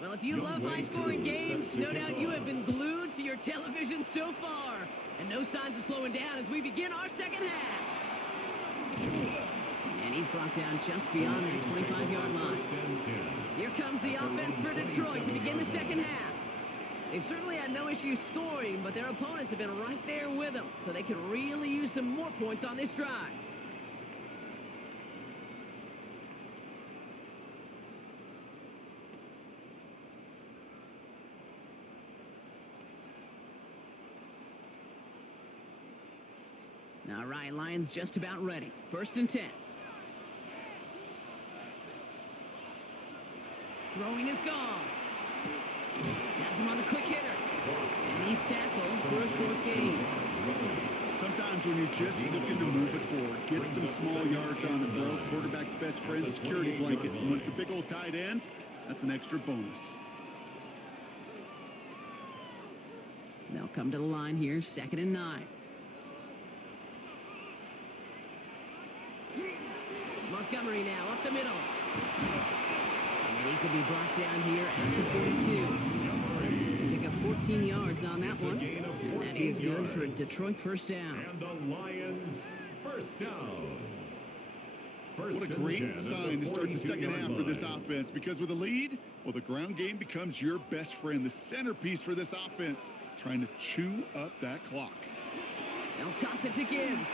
Well, if you love high-scoring games, no doubt you have been glued to your television so far. And no signs of slowing down as we begin our second half. And he's brought down just beyond that 25-yard line. Here comes the offense for Detroit to begin the second half. They've certainly had no issues scoring, but their opponents have been right there with them, so they could really use some more points on this drive. All right, Lions just about ready. 1st and 10. Throwing is gone. Has him on the quick hitter. And he's tackled for a 4th gain. Sometimes when you're just looking to move it forward, get some small yards on the throw, quarterback's best friend, security blanket. And when it's a big old tight end, that's an extra bonus. They'll come to the line here, 2nd and 9. Montgomery now up the middle. And he's going to be brought down here at the 42. Pick up 14 yards on that one. And that is good for a Detroit 1st down. And the Lions 1st down. What a great sign to start the second half for this offense, because with a lead, well, the ground game becomes your best friend, the centerpiece for this offense, trying to chew up that clock. They'll toss it to Gibbs.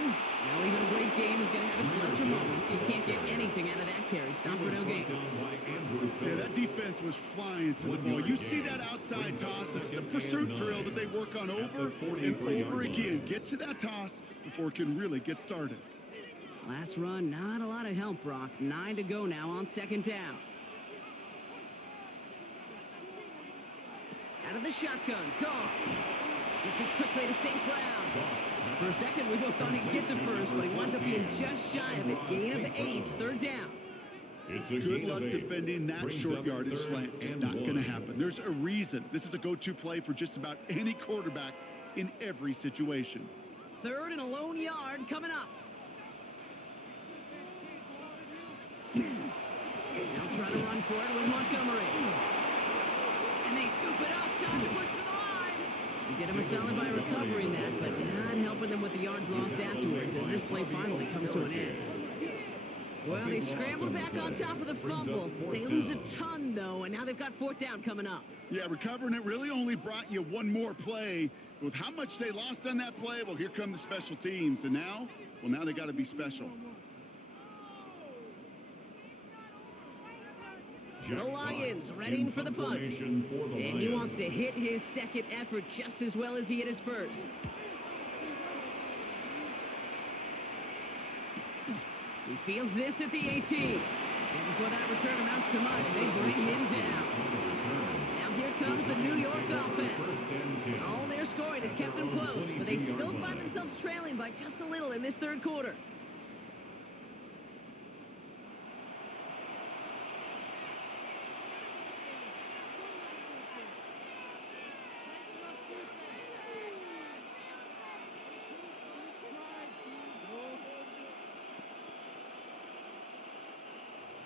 Now, even a great game is going to have its lesser moments. You can't get anything out of that carry. Stop for no gain. Yeah, that defense was flying to the ball. You see that outside toss. This is a pursuit drill that they work on over and over again. Get to that toss before it can really get started. Last run, not a lot of help, Brock. 9 to go now on 2nd down. Out of the shotgun, gone. Gets it quickly to St. Brown. For a second, we both thought he'd get the first, but he winds up being just shy of it. Gain of 8, 3rd down. Good luck defending that short yardage slant. It's not going to happen. There's a reason. This is a go-to play for just about any quarterback in every situation. 3rd and a lone yard coming up. Now trying to run for it with Montgomery. And they scoop it up. Time to push for the line. He did him a solid by recovering that, but not helping them with the yards lost afterwards as this play finally comes to an end. Well, they scrambled back on top of the fumble. They lose a ton, though, and now they've got 4th down coming up. Yeah, recovering it really only brought you one more play. With how much they lost on that play, well, here come the special teams. And now, well, now they got to be special. The Lions readying for the punt. And he wants to hit his 2nd effort just as well as he hit his 1st. He fields this at the 18. And before that return amounts to much, they bring him down. Now here comes the New York offense. All their scoring has kept them close, but they still find themselves trailing by just a little in this 3rd quarter.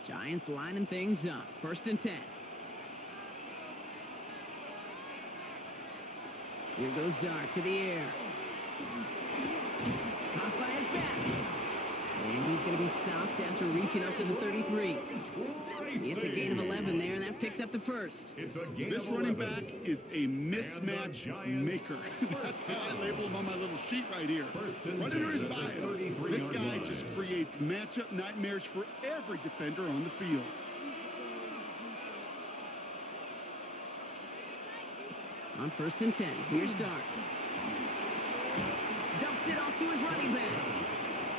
Giants lining things up. 1st and 10. Here goes Dart to the air. Caught by his back. And he's going to be stopped after reaching up to the 33. It's a gain of 11 there, and that picks up the 1st. This running back is a mismatch maker. That's how I label him on my little sheet right here. Right under his bio, this guy just creates matchup nightmares for every defender on the field. On 1st and 10, here's Dart. Dumps it off to his running back.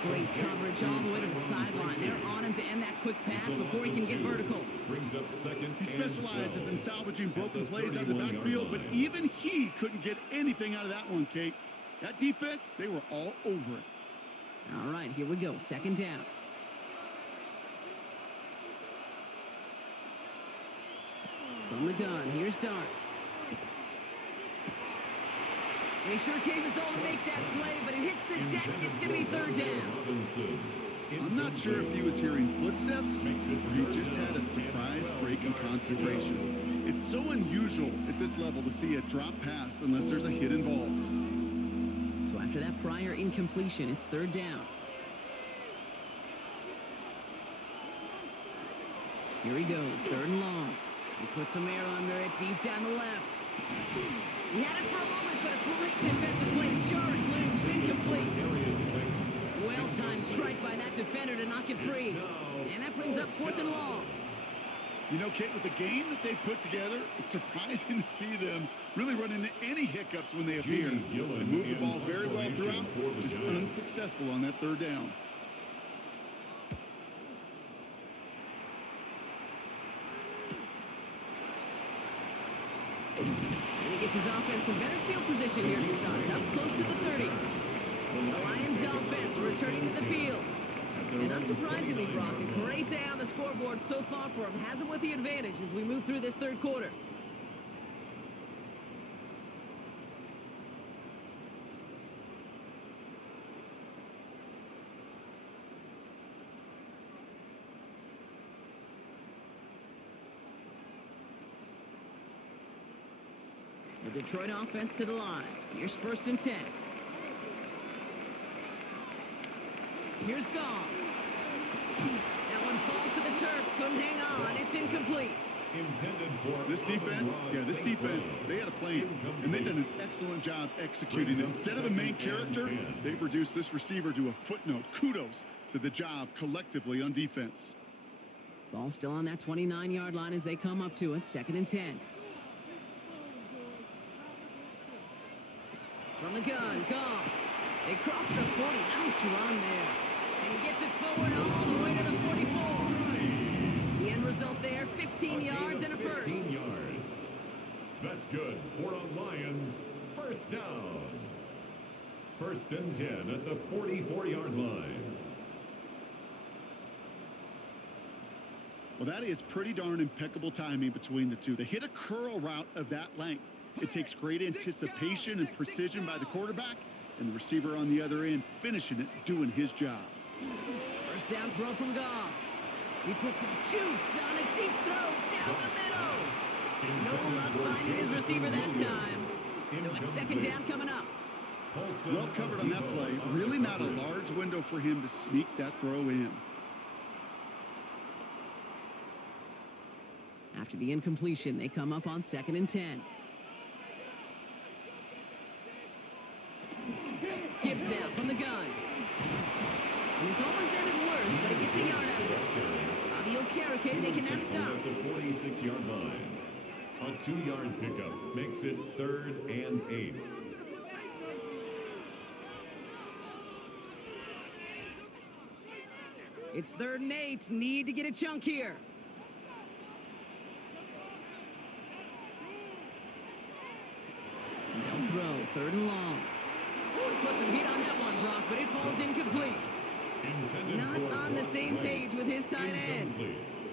Great coverage all the way to the sideline. They're on him to end that quick pass before he can get vertical. Brings up 2nd. He specializes in salvaging broken plays out of the backfield, but even he couldn't get anything out of that one, Kate. That defense, they were all over it. All right, here we go. 2nd down. From the gun, here's Dart. They sure gave us all to make that play, but it hits the deck. It's going to be 3rd down. I'm not sure if he was hearing footsteps or he just had a surprise break in concentration. It's so unusual at this level to see a drop pass unless there's a hit involved. So after that prior incompletion, it's 3rd down. Here he goes, 3rd and long. He puts some air under it, deep down the left. He had it for a moment, but a great defensive play to jar it loose, incomplete. Well-timed strike by that defender to knock it free. And that brings up 4th and long. You know, Kate, with the game that they've put together, it's surprising to see them really run into any hiccups when they appear. They move the ball very well throughout, just unsuccessful on that third down. And he gets his offense in better field position here to start. Up close to the 30. The Lions offense returning to the field. And unsurprisingly, Brock, a great day on the scoreboard so far for him. Has him with the advantage as we move through this third quarter. The Detroit offense to the line. Here's 1st and 10. Here's Goff. That one falls to the turf. Couldn't hang on. It's incomplete. This defense, they had a plan, and they've done an excellent job executing it. Instead of a main character, they've reduced this receiver to a footnote. Kudos to the job collectively on defense. Ball still on that 29-yard line as they come up to it. 2nd and 10. From the gun, Goff. They cross the 40. Nice run there. And he gets it forward all the way to the 44. The end result there, 15 yards and a first. 15 yards. That's good for a Lions first down. 1st and 10 at the 44-yard line. Well, that is pretty darn impeccable timing between the two. They hit a curl route of that length. It takes great anticipation and precision by the quarterback, and the receiver on the other end finishing it, doing his job. First down throw from Goff. He puts some juice on a deep throw down the middle. No luck finding his receiver that time. So it's 2nd down coming up. Well covered on that play. Really not a large window for him to sneak that throw in. After the incompletion, they come up on 2nd and 10. Gibbs now from the gun. And he's almost ended worse, but he gets a yard out of this. Fabio Carrique making that stop. At the 46-yard line. A 2-yard pickup makes it 3rd and 8. It's 3rd and 8. Need to get a chunk here. No throw. 3rd and long. He puts some heat on that one, Brock, but it falls incomplete. Not on the same page with his tight end.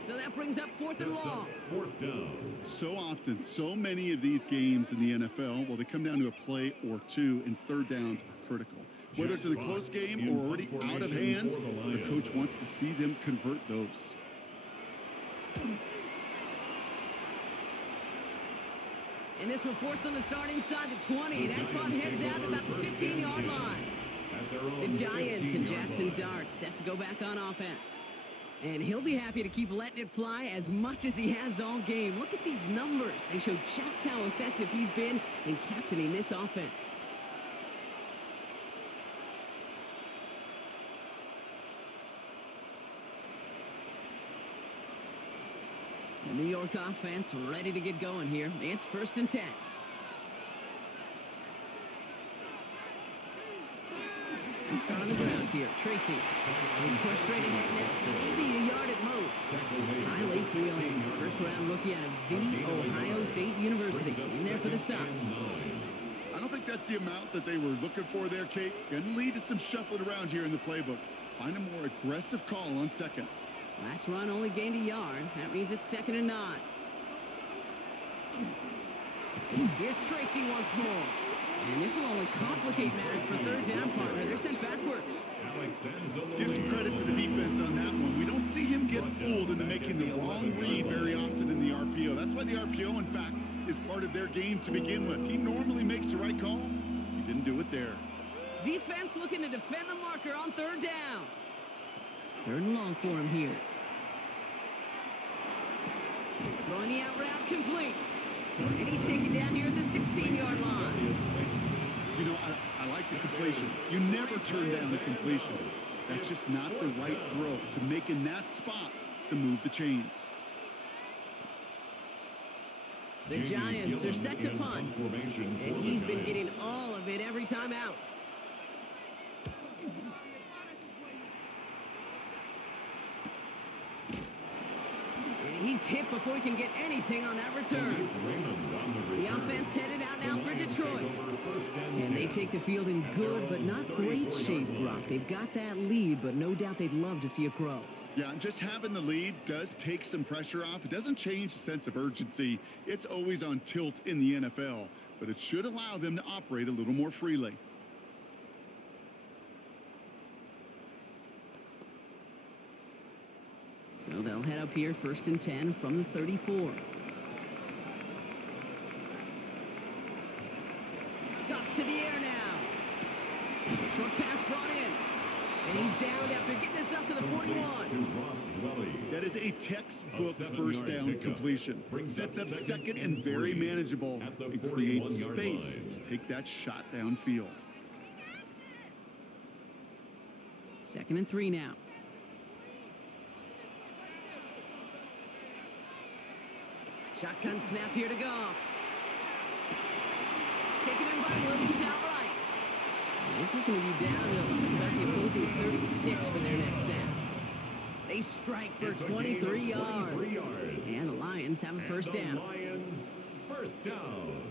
So that brings up 4th and long. 4th down. So often, so many of these games in the NFL, well, they come down to a play or two, and 3rd downs are critical. Whether it's in a close game or already out of hand, the coach wants to see them convert those. And this will force them to start inside the 20. That punt heads out about the 15-yard line. The Giants and Jackson Dart set to go back on offense. And he'll be happy to keep letting it fly as much as he has all game. Look at these numbers. They show just how effective he's been in captaining this offense. The New York offense ready to get going here. It's 1st and 10. He's on the ground here. Tracy. He's pushed straight ahead, and that's maybe a yard at most. Tyler Williams, a first-round rookie out of The Ohio State University. In there for the stop. I don't think that's the amount that they were looking for there, Kate. Can lead to some shuffling around here in the playbook. Find a more aggressive call on 2nd. Last run only gained a yard. That means it's 2nd and 9. Here's Tracy once more. And this will only complicate matters for 3rd down, partner. They're sent backwards. Give some credit to the defense on that one. We don't see him get fooled into making the wrong read very often in the RPO. That's why the RPO, in fact, is part of their game to begin with. He normally makes the right call. He didn't do it there. Defense looking to defend the marker on 3rd down. 3rd and long for him here. Throwing the out route complete. And he's taken down here at the 16-yard line. You know, I like the completions. You never turn down the completion. That's just not the right throw to make in that spot to move the chains. The Giants are set to punt, and he's been getting all of it every time out. And he's hit before he can get anything on that return. The offense headed out now for Detroit. And they take the field in good but not great shape, Brock. They've got that lead, but no doubt they'd love to see it grow. Yeah, just having the lead does take some pressure off. It doesn't change the sense of urgency. It's always on tilt in the NFL, but it should allow them to operate a little more freely. So they'll head up here, 1st and 10 from the 34. Off to the air now. Short pass brought in. And he's down after getting this up to the 41. That is a textbook first down completion. Sets up second and very manageable and creates space to take that shot downfield. 2nd and 3 now. Shotgun snap here to Goff. Taken in by Williams outright. This is going to be downhill. It's about the opposing 36 for their next snap. They strike for 23 yards. And the Lions have a first down. Lions, first down.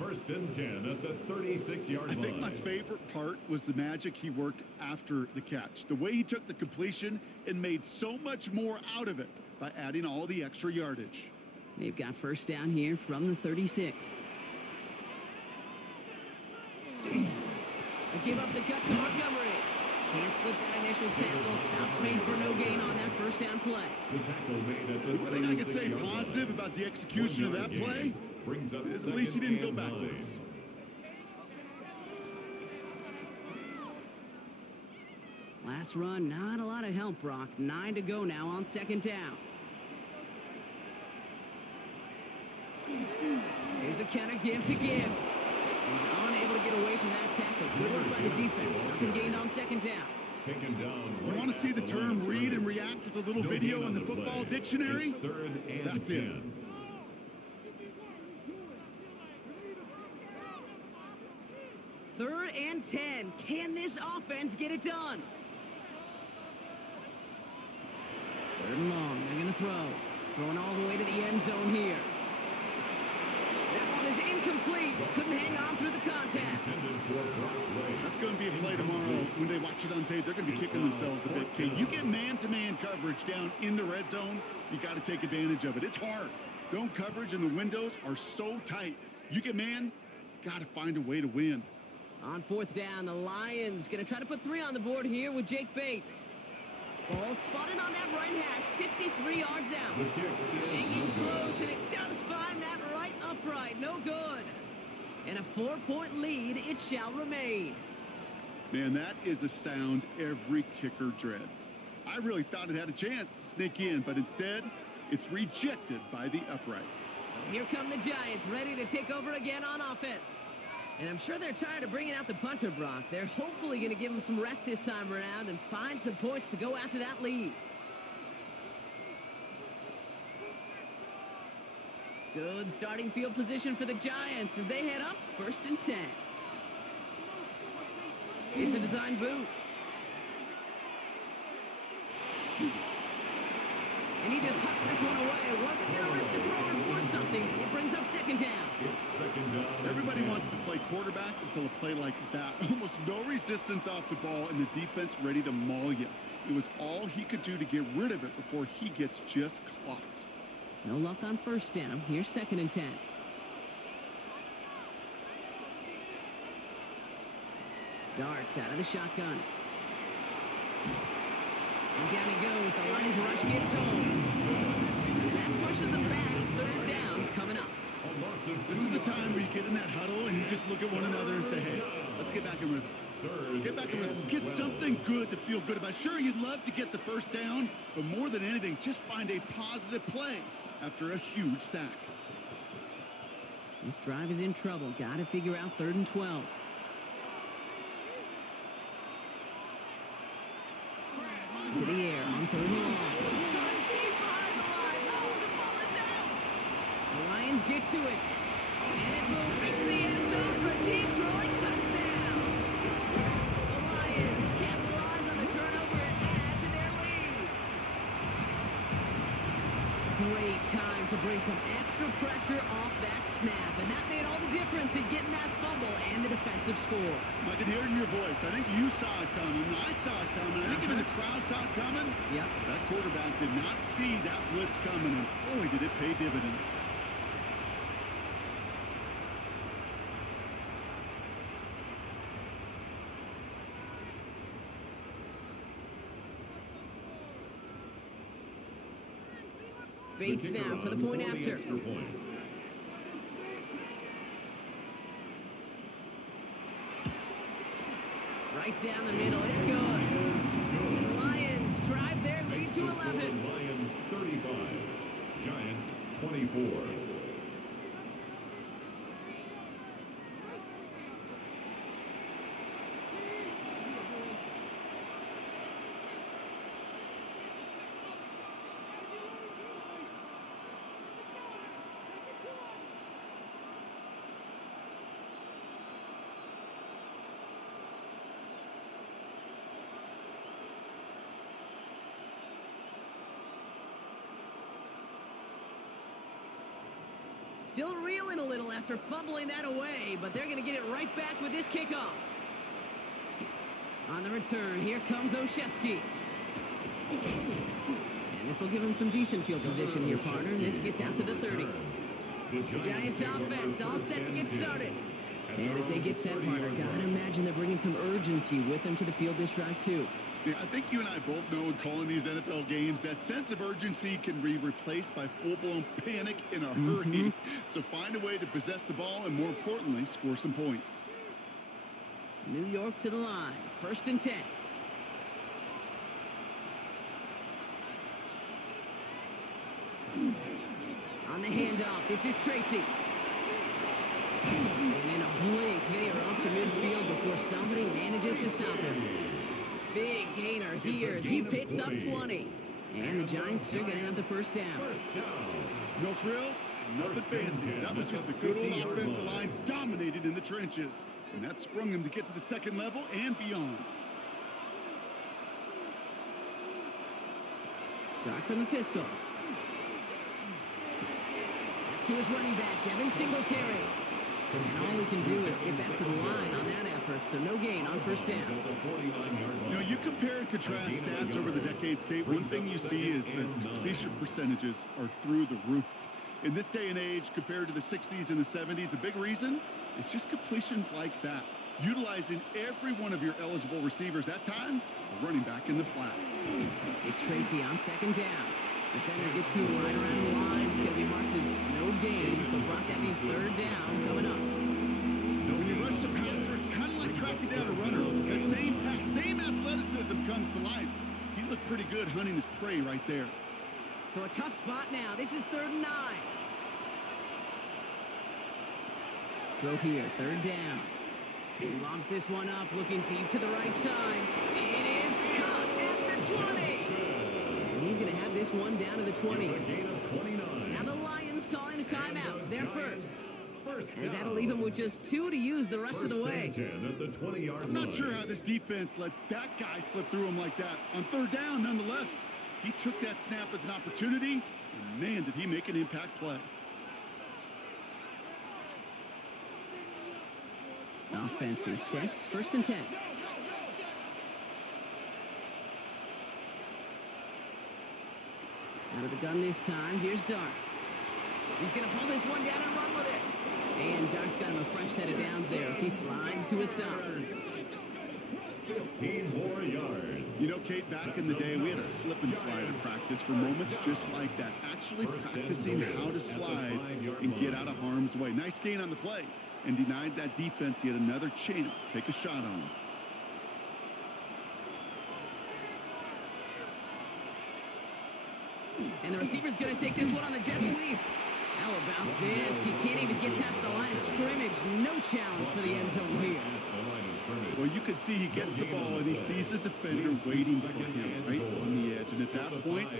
1st and 10 at the 36-yard line. I think my favorite part was the magic he worked after the catch. The way he took the completion and made so much more out of it by adding all the extra yardage. They've got first down here from the 36. A give up the gut to Montgomery. Can't slip that initial tackle. Stops made for no gain on that first down play. The tackle made at the One thing I can say positive about the execution of that play is at least he didn't go backwards. Last run, not a lot of help, Brock. 9 to go now on 2nd down. Here's a counter give to Gibbs. He's unable to get away from that tackle. Good work by the defense. Nothing gained on 2nd down. Taken down. You want to see the term read and react with a little video in the football dictionary? That's it. 3rd and 10. Can this offense get it done? 3rd and long. They're going to throw. Throwing all the way to the end zone here. That one is incomplete. Couldn't hang on through the contact. That's going to be a play tomorrow. When they watch it on tape, they're going to be kicking themselves a bit. Okay, you get man-to-man coverage down in the red zone, you got to take advantage of it. It's hard. Zone coverage and the windows are so tight. You get man, got to find a way to win. On 4th down, the Lions going to try to put 3 on the board here with Jake Bates. Ball spotted on that right hash, 53 yards out. Hanging close, and it does find that right upright. No good. And a 4-point lead, it shall remain. Man, that is a sound every kicker dreads. I really thought it had a chance to sneak in, but instead, it's rejected by the upright. So here come the Giants, ready to take over again on offense. And I'm sure they're tired of bringing out the punter, Brock. They're hopefully going to give him some rest this time around and find some points to go after that lead. Good starting field position for the Giants as they head up 1st and 10. It's a design boot. And he just hucks this one away. Wasn't going to risk a throw and force something. It brings up 2nd down. It's 2nd down. Everybody wants to play quarterback until a play like that. Almost no resistance off the ball and the defense ready to maul you. It was all he could do to get rid of it before he gets just clocked. No luck on 1st down. Here's 2nd and 10. Darts out of the shotgun. And down he goes. The Lions rush gets home. And that pushes them back. 3rd down coming up. This is a time where you get in that huddle and you just look at one another and say, hey, let's get back in rhythm. Get back in rhythm. Get something good to feel good about. Sure, you'd love to get the first down, but more than anything, just find a positive play after a huge sack. This drive is in trouble. Got to figure out 3rd and 12. To the air on 3rd and long. Deep behind the line. Oh, the ball is out. The Lions Lions get to it. And this will reach the end zone for a Detroit touchdown. The Lions capitalize on the turnover and add to their lead. Great time to bring some extra pressure off that snap, and that made all the difference in getting that fumble and the defensive score. I can hear it in your voice. I think you saw it coming. I saw it coming. I think even the crowd saw it coming. Yep. That quarterback did not see that blitz coming, and boy, did it pay dividends. Bates now for the point after. Extra point. Right down the middle, it's good. The Lions drive their lead Makes to the score 11. Lions 35, Giants 24. Still reeling a little after fumbling that away, but they're going to get it right back with this kickoff. On the return, here comes Olszewski. And this will give him some decent field position here, partner. This gets out to the 30. The Giants offense all set to get started. And as they get set, partner, gotta imagine they're bringing some urgency with them to the field this drive, too. Yeah, I think you and I both know in calling these NFL games that sense of urgency can be replaced by full-blown panic in a hurry. So find a way to possess the ball and, more importantly, score some points. New York to the line. 1st and 10. On the handoff, this is Tracy. And in a blink, they are up to midfield before somebody manages to stop him. Big gainer here as he picks up 20. And the Giants are going to have the first down. No frills, nothing fancy. That was just a good old offensive line dominated in the trenches. And that sprung him to get to the second level and beyond. Start from the pistol. That's to his running back, Devin Singletary. And all he can do is get back to the line on that effort, so no gain on 1st down. You know, you compare and contrast stats over the decades, Kate. One thing you see is that completion percentages are through the roof. In this day and age, compared to the 60s and the 70s, the big reason is just completions like that. Utilizing every one of your eligible receivers. That time, a running back in the flat. It's Tracy on 2nd down. Defender gets to him right around the line. It's going to be marked as no gain, so Brock, that means 3rd down coming up. When you rush the passer, it's kind of like tracking down a runner. That same pass, same athleticism comes to life. He looked pretty good hunting his prey right there. So a tough spot now. This is 3rd and 9. Throw here, 3rd down. He lobs this one up, looking deep to the right side. It is caught at the 20. He's going to have this one down to the 20. It's a gain of 29. Now the Lions calling a timeout. It's their first. As that'll leave him with just 2 to use the rest of the way. 10 at the 20-yard I'm not line. sure how this defense let that guy slip through him like that. On 3rd down, nonetheless, he took that snap as an opportunity, and man, did he make an impact play. Offense is set. 1st and 10. Out of the gun this time. Here's Dart. He's going to pull this one down and run with it. And Dart's got him a fresh set of downs there as he slides to a stop. 15 more yards. You know, Kate, back in the day, we had a slip and slide in practice for moments just like that. Actually practicing how to slide and get out of harm's way. Nice gain on the play and denied that defense yet another chance to take a shot on him. And the receiver's going to take this one on the jet sweep. How about this? He can't even get past the line of scrimmage. No challenge for the end zone here. Well, you can see he gets the ball and he sees the defender waiting for him right on the edge. And at that point,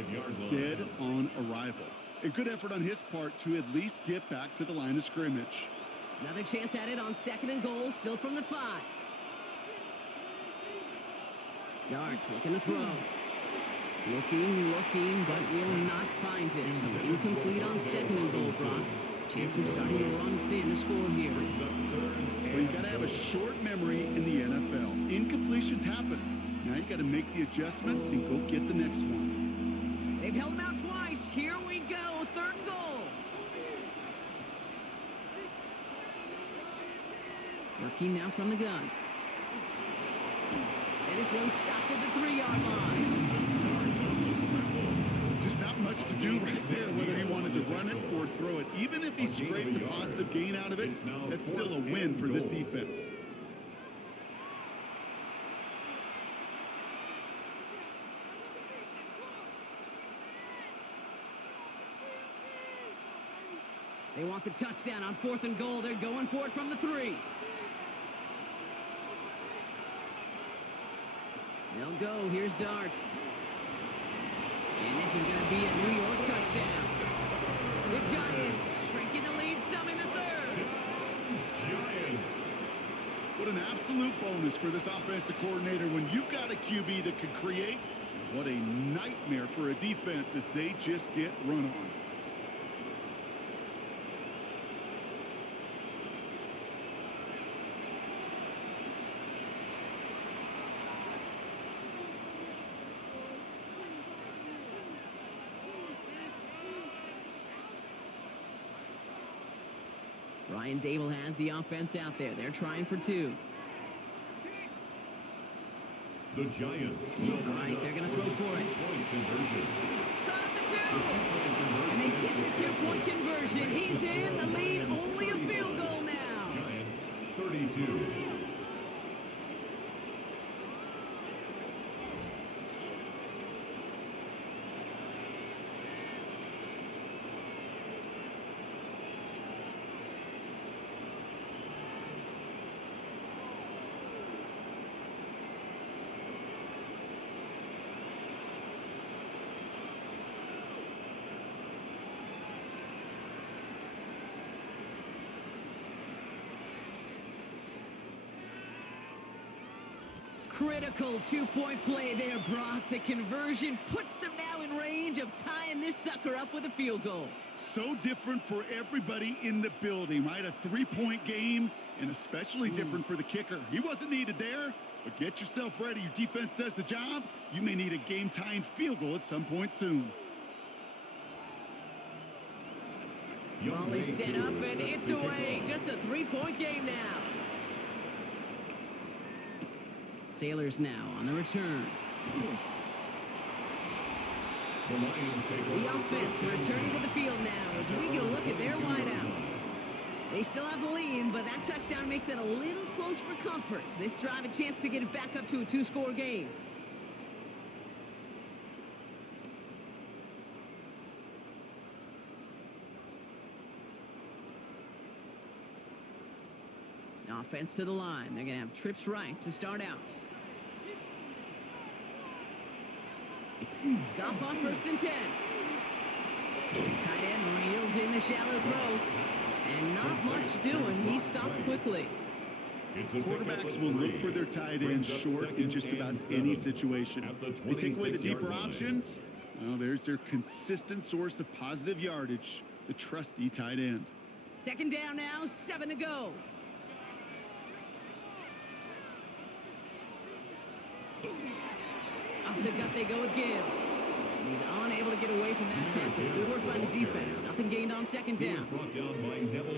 dead on arrival. A good effort on his part to at least get back to the line of scrimmage. Another chance at it on 2nd and goal, still from the 5. Darts looking to throw. Looking, but will not find it. So incomplete on 2nd and goal, Brock. Chances starting to run thin to score here. Well, you got to have a short memory in the NFL. Incompletions happen. Now you got to make the adjustment and go get the next one. They've held him out twice. Here we go, 3rd and goal. Working now from the gun. And this one stopped at the 3-yard line. Just not much to do right there, whether he wanted to run it or throw it. Even if he scraped a positive gain out of it, that's still a win for this defense. They want the touchdown on 4th and goal. They're going for it from the 3. They'll go. Here's Darts. And this is going to be a New York touchdown. The Giants shrinking the lead some in the 3rd. Giants. What an absolute bonus for this offensive coordinator when you've got a QB that can create. What a nightmare for a defense as they just get run on. Brian Dable has the offense out there. They're trying for 2. The Giants. All right, they're going to throw for it. Caught up the 2. And they get the 2-point conversion. He's in the lead. Only a field goal now. Giants 32. Critical 2-point play there, Brock. The conversion puts them now in range of tying this sucker up with a field goal. So different for everybody in the building, right? A 3-point game, and especially different for the kicker. He wasn't needed there, but get yourself ready. Your defense does the job. You may need a game-tying field goal at some point soon. Ball is set up, and it's away. Just a 3-point game now. Sailors now on the return. The offense returning to the field now as we get a look at their wideouts. They still have the lead, but that touchdown makes it a little close for comfort. This drive a chance to get it back up to a 2-score game. Offense to the line. They're going to have trips right to start out. Goff on 1st and 10. Tight end reels in the shallow throw. And not much doing. He stopped quickly. Quarterbacks will look for their tight end short in just about any situation. They take away the deeper options. Well, there's their consistent source of positive yardage, the trusty tight end. 2nd down now, 7 to go. Up the gut they go with Gibbs. He's unable to get away from that tackle. Good work by the defense. Nothing gained on 2nd down.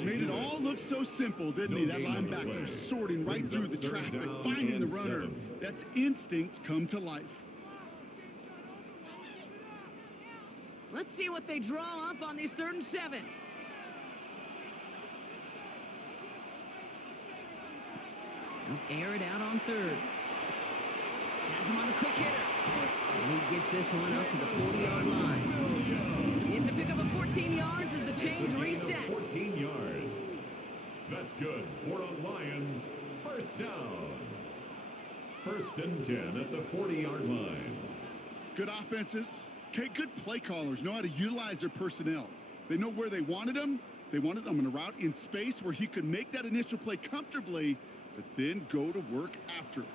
Made it all look so simple, didn't he? That linebacker sorting right through the traffic, finding the runner. That's instincts come to life. Let's see what they draw up on this 3rd and 7. They'll air it out on 3rd. Has him on the quick hitter. And he gets this one up to the 40-yard line. It's a pickup of 14 yards as the chains reset. 14 yards. That's good for a Lions 1st down. 1st and 10 at the 40-yard line. Good offenses Okay, good play callers know how to utilize their personnel. They know where they wanted him. They wanted him in a route in space where he could make that initial play comfortably, but then go to work after it.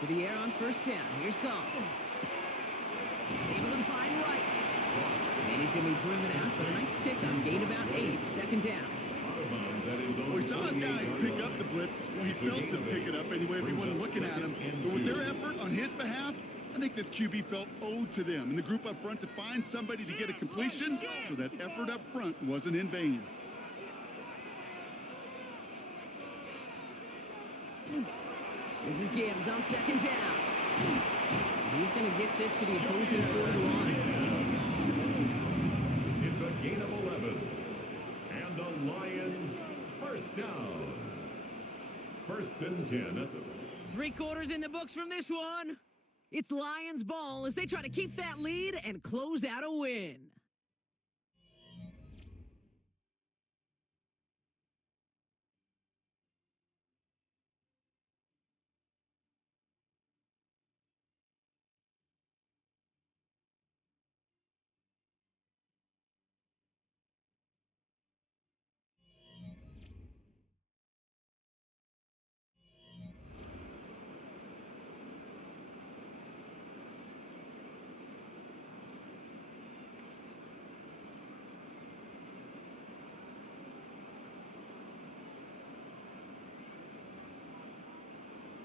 To the air on first down. Here's Goff. Able to find right. And he's going to be driven out, but a nice pickup. Gain about 8. Second down. Well, we saw his guys pick up the blitz. Well, he felt them pick it up anyway if he wasn't looking at him. But with their effort on his behalf, I think this QB felt owed to them and the group up front to find somebody to get a completion, so that effort up front wasn't in vain. This is Gibbs on second down. He's going to get this to the opposing 41. It's a gain of 11. And the Lions first down. First and 10 at the... 3 quarters in the books from this one. It's Lions ball as they try to keep that lead and close out a win.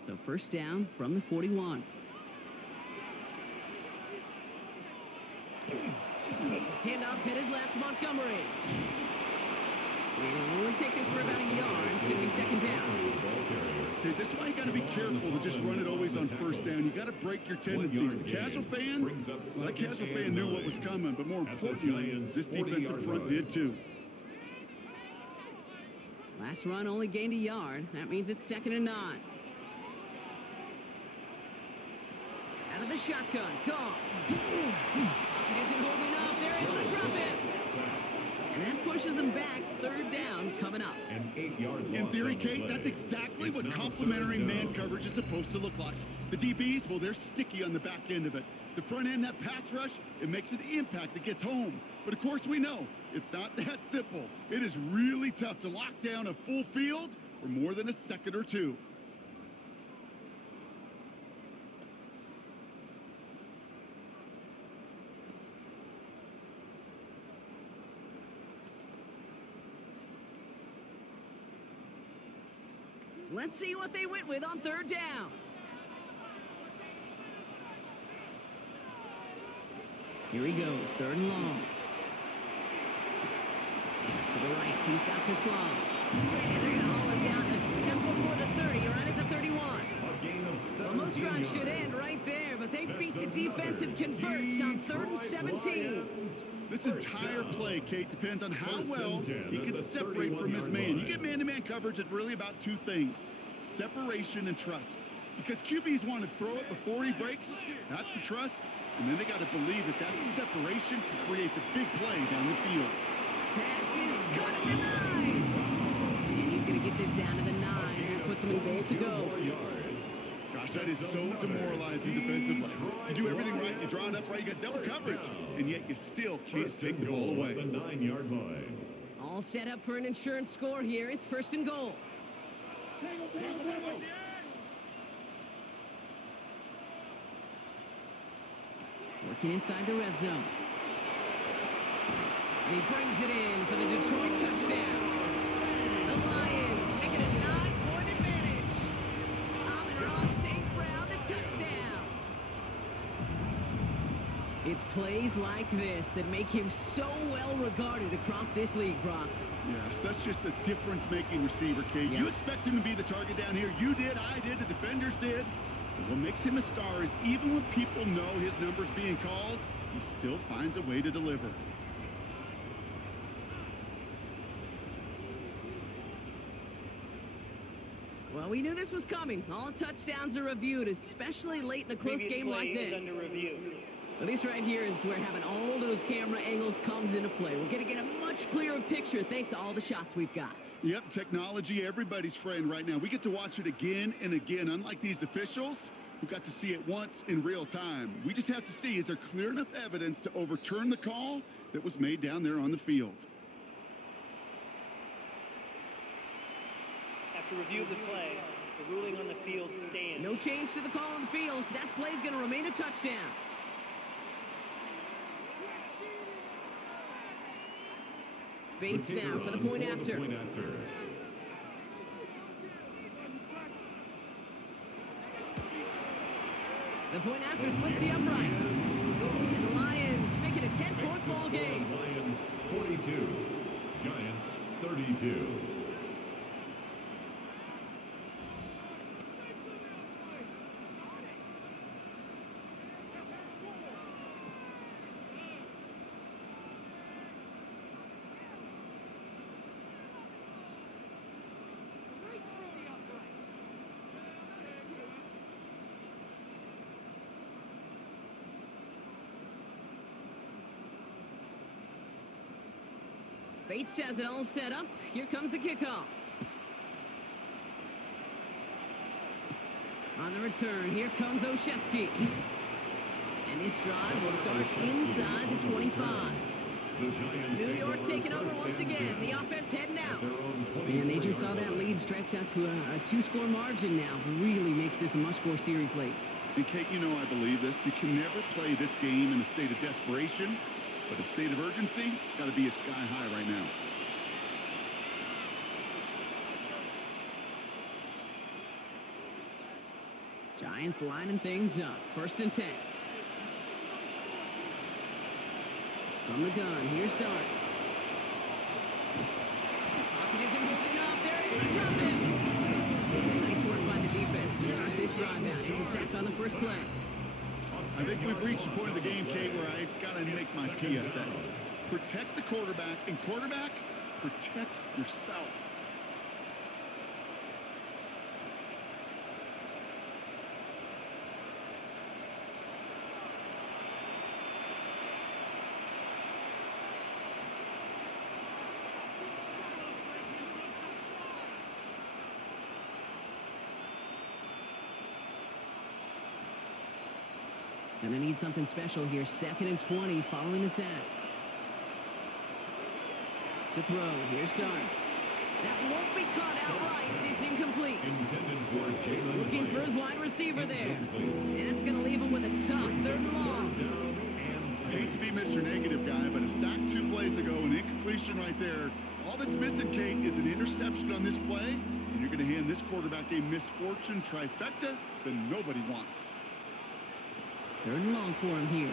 So first down from the 41. Handoff headed left, Montgomery. And he'll only take this for about a yard. It's going to be second down. Okay, this is why you got to be careful to just run it always on first down. You got to break your tendencies. The casual fan, well, that casual fan knew what was coming, but more importantly, this defensive front did too. Last run only gained a yard. That means it's second and 9. Out of the shotgun, Goff. It isn't holding up. They're able to drop it. And that pushes them back. Third down coming up. An 8-yard loss. In theory, Kate, that's exactly what complementary man coverage is supposed to look like. The DBs, well, they're sticky on the back end of it. The front end, that pass rush, it makes an impact that gets home. But of course we know, it's not that simple. It is really tough to lock down a full field for more than a second or two. Let's see what they went with on third down. Here he goes, third and long. To the right, he's got to slow. And they're going to haul him down a step before the 30, right at the 31. Well, most drives should end right there, but they beat the defense and converts on 3rd and 17. This entire play, Kate, depends on how well he can separate from his man. You get man-to-man coverage, it's really about 2 things: separation and trust. Because QBs want to throw it before he breaks, that's the trust, and then they got to believe that that separation can create the big play down the field. Pass is cut at the 9. And he's going to get this down to the 9. That puts him in goal to go. Gosh, that is so demoralizing defensively. You do everything right, you draw it up right, you got double coverage, and yet you still can't take the ball away. The 9-yard line. All set up for an insurance score here. It's first and goal. Working inside the red zone. And he brings it in for the Detroit touchdown. The Lions make it a 9-point advantage. Amon-Ra St. Brown, the touchdown. It's plays like this that make him so well regarded across this league, Brock. Yeah, such just a difference-making receiver, Kate. Yeah. You expect him to be the target down here. You did, I did, the defenders did. But what makes him a star is even when people know his number's being called, he still finds a way to deliver. Well, we knew this was coming. All touchdowns are reviewed, especially late in a close game like this. Well, this right here is where having all those camera angles comes into play. We're going to get a much clearer picture thanks to all the shots we've got. Yep, technology, everybody's friend right now. We get to watch it again and again. Unlike these officials, who got to see it once in real time. We just have to see, is there clear enough evidence to overturn the call that was made down there on the field? After review of the play, the ruling on the field stands. No change to the call on the field, so that play's going to remain a touchdown. Bates now for the point after. The point after splits the upright. And the Lions make it a 10-point ball game. Lions 42, Giants 32. Bates has it all set up. Here comes the kickoff. On the return, here comes Olszewski. And this drive will start inside the 25. New York taking over once again. The offense heading out. And they just saw that lead stretch out to a two-score margin now. Really makes this a must-score series late. And Kate, you know I believe this. You can never play this game in a state of desperation. But a state of urgency, got to be at sky high right now. Giants lining things up. 1st and 10. From the gun, here's Dart. Pocket isn't holding up. They're able to drop him. Nice work by the defense to start this drive out. It's a sack on the first play. I think we've reached the point of the game, Kate, where I gotta make my PSA. Protect the quarterback, and quarterback, protect yourself. Gonna need something special here. 2nd and 20 following the sack. To throw. Here's Dart. That won't be caught outright. It's incomplete. Looking for his wide receiver there. And that's gonna leave him with a tough 3rd and long. I hate to be Mr. Negative guy, but a sack 2 plays ago, an incompletion right there. All that's missing, Kate, is an interception on this play, and you're gonna hand this quarterback a misfortune trifecta that nobody wants. 3rd and long for him here.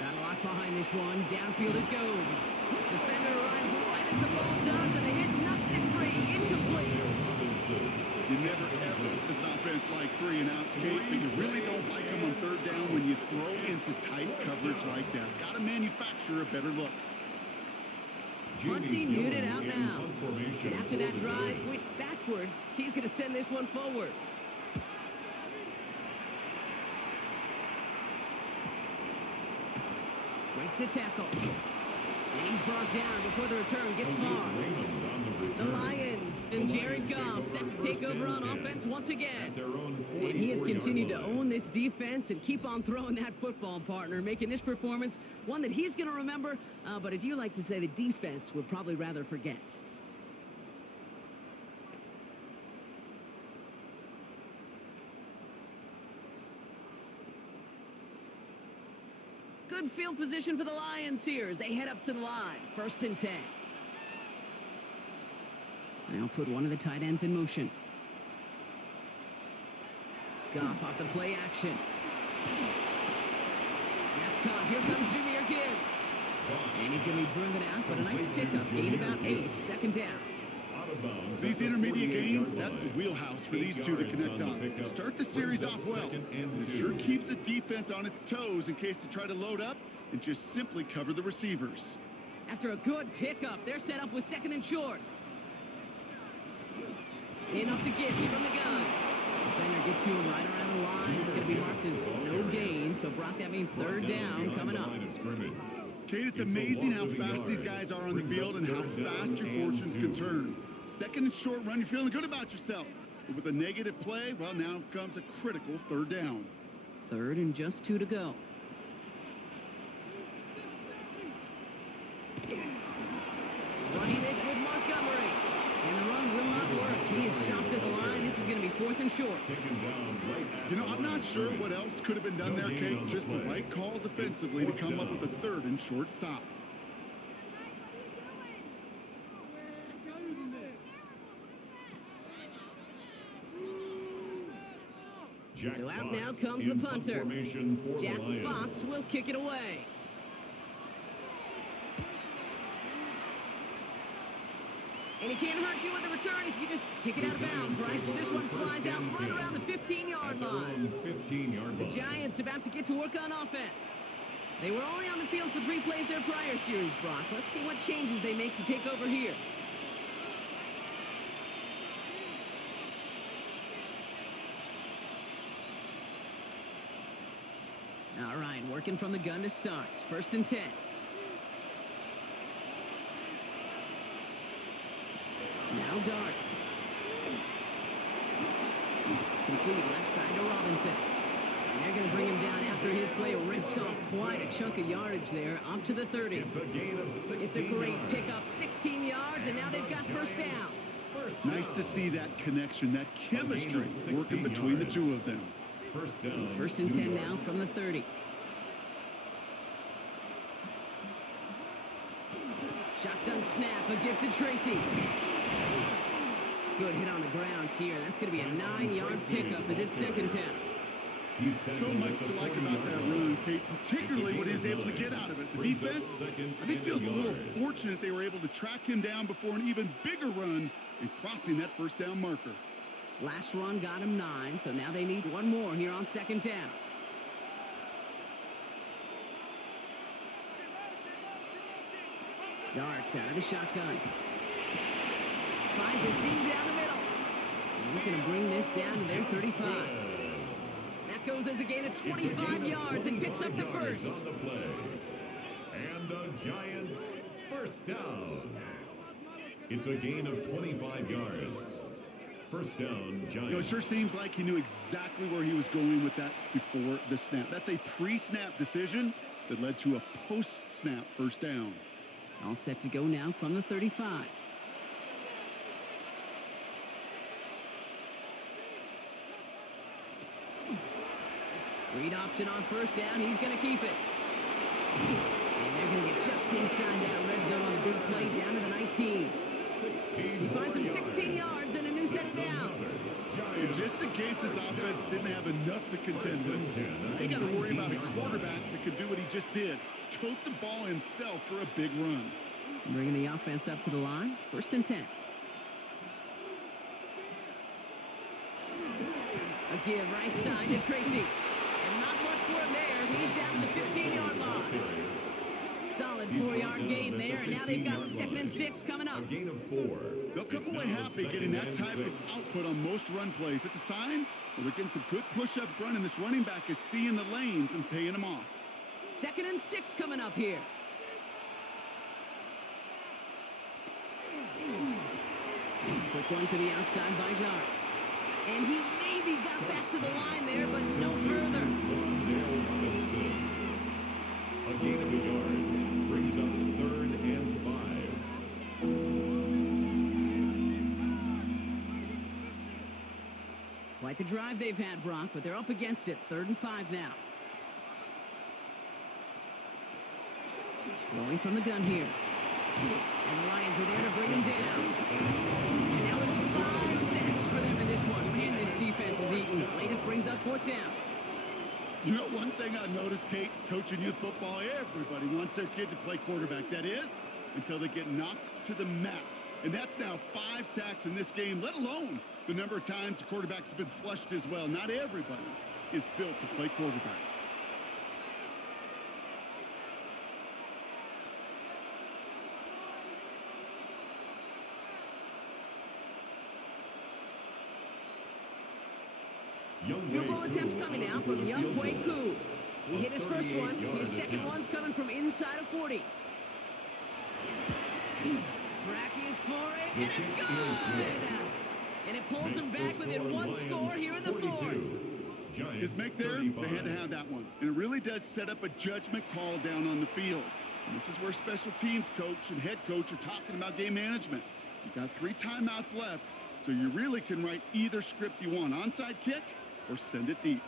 Got a lot behind this one. Downfield it goes. Defender arrives right as the ball does, and the hit knocks it free. Incomplete. You never, ever, as an offense, like 3 and outs, Kate, but you really don't like them on 3rd down when you throw into tight coverage like that. Got to manufacture a better look. Punting muted out now. And after that drive went backwards, he's going to send this one forward. Breaks the tackle. And he's brought down before the return gets far. The Lions and Jared Goff set to take over on offense once again. And he has continued to own this defense and keep on throwing that football, partner, making this performance one that he's going to remember, but as you like to say, the defense would probably rather forget. Good field position for the Lions here as they head up to the line. 1st and 10. They'll put one of the tight ends in motion. Goff off the play action. That's caught. Here comes Jahmyr Gibbs. And he's going to be driven out, but a nice pickup. Gain about 8. 2nd down. These intermediate games, that's the wheelhouse for these two to connect on. Start the series off well. It sure keeps the defense on its toes in case they try to load up and just simply cover the receivers. After a good pickup, they're set up with 2nd and short. Enough to get from the gun. Defender gets to him right around the line. It's going to be marked as no gain. So, Brock, that means 3rd down coming up. Kate, it's amazing how fast these guys are on the field and how fast your fortunes can turn. 2nd and short, run. You're feeling good about yourself. But with a negative play, well, now comes a critical third down. Third and just 2 to go. Running this with Montgomery. And the run will not work. He is stopped at the line. This is going to be 4th and short. You know, I'm not sure what else could have been done there, Kate. Just the right call defensively to come up with a 3rd and short stop. So out now comes the punter. Jack Fox will kick it away. And he can't hurt you with a return if you just kick it out of bounds, right? So this one flies out right around the 15-yard line. The Giants about to get to work on offense. They were only on the field for 3 plays their prior series, Brock. Let's see what changes they make to take over here. All right, working from the gun to start. 1st and 10. Now Dart. Complete left side to Robinson. And they're going to bring him down after his play rips off quite a chunk of yardage there, up to the 30. It's a gain of 16 It's a great yards. pickup, 16 yards, and now they've got first down. Nice to see that connection, that chemistry working between the two of them. First down. 1st and 10 now from the 30. Shotgun snap, a gift to Tracy. Good hit on the grounds here. That's going to be a 9-yard pickup as it's 2nd down. So much to like about that run, Kate, particularly what he was able to get out of it. The defense, I think, feels a little fortunate they were able to track him down before an even bigger run and crossing that first down marker. Last run got him 9, so now they need one more here on 2nd down. Dart out of the shotgun. Finds a seam down the middle. And he's going to bring this down to their 35. That goes as a gain of 25 yards and picks up the first. And the Giants first down. It's a gain of 25 yards. First down, Giants. You know, it sure seems like he knew exactly where he was going with that before the snap. That's a pre-snap decision that led to a post-snap first down. All set to go now from the 35. Read option on first down. He's going to keep it. And they're going to get just inside that red zone on a big play down to the 19. He finds him 16 yards and a new set of downs. And just in case this offense didn't have enough to contend with, they got to worry about a quarterback that could do what he just did. Tote the ball himself for a big run. Bringing the offense up to the line. 1st and 10. A give right side to Tracy. And not much for him there. He's down to the 15-yard line. Solid 4-yard gain there, and now they've got 2nd and 6 coming up. A gain of 4. They'll come away happy getting that type of output on most run plays. It's a sign that they're getting some good push up front, and this running back is seeing the lanes and paying them off. 2nd and 6 coming up here. Quick one to the outside by Dart. And he maybe got back to the line there, but no further. A gain of a yard brings up 3rd and 5. Quite the drive they've had, Brock, but they're up against it. 3rd and 5 now. Throwing from the gun here. And the Lions are there to bring him down. And now it's 5 sacks for them in this one. Man, this defense is eating. Latest brings up 4th down. You know, one thing I noticed, Kate, coaching youth football, everybody wants their kid to play quarterback. That is, until they get knocked to the mat. And that's now 5 sacks in this game, let alone the number of times the quarterback's been flushed as well. Not everybody is built to play quarterback. Field goal attempt coming now from Young Wei Koo. He hit his first one. His second one's coming from inside of 40. Tracking for it, and it's good! And it pulls them back within one score here in the fourth. His make there, they had to have that one. And it really does set up a judgment call down on the field. And this is where special teams coach and head coach are talking about game management. You got 3 timeouts left, so you really can write either script you want. Onside kick or send it deep.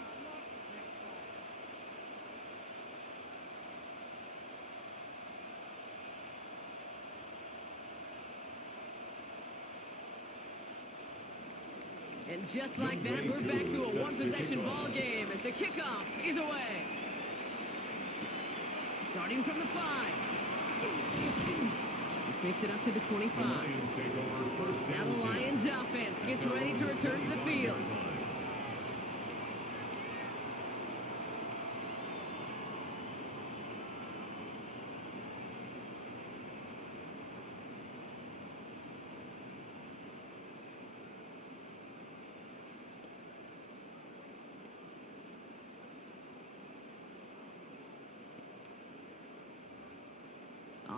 And just like that, we're back to a one-possession ball game as the kickoff is away. Starting from the 5. This makes it up to the 25. Now the Lions offense gets ready to return to the field.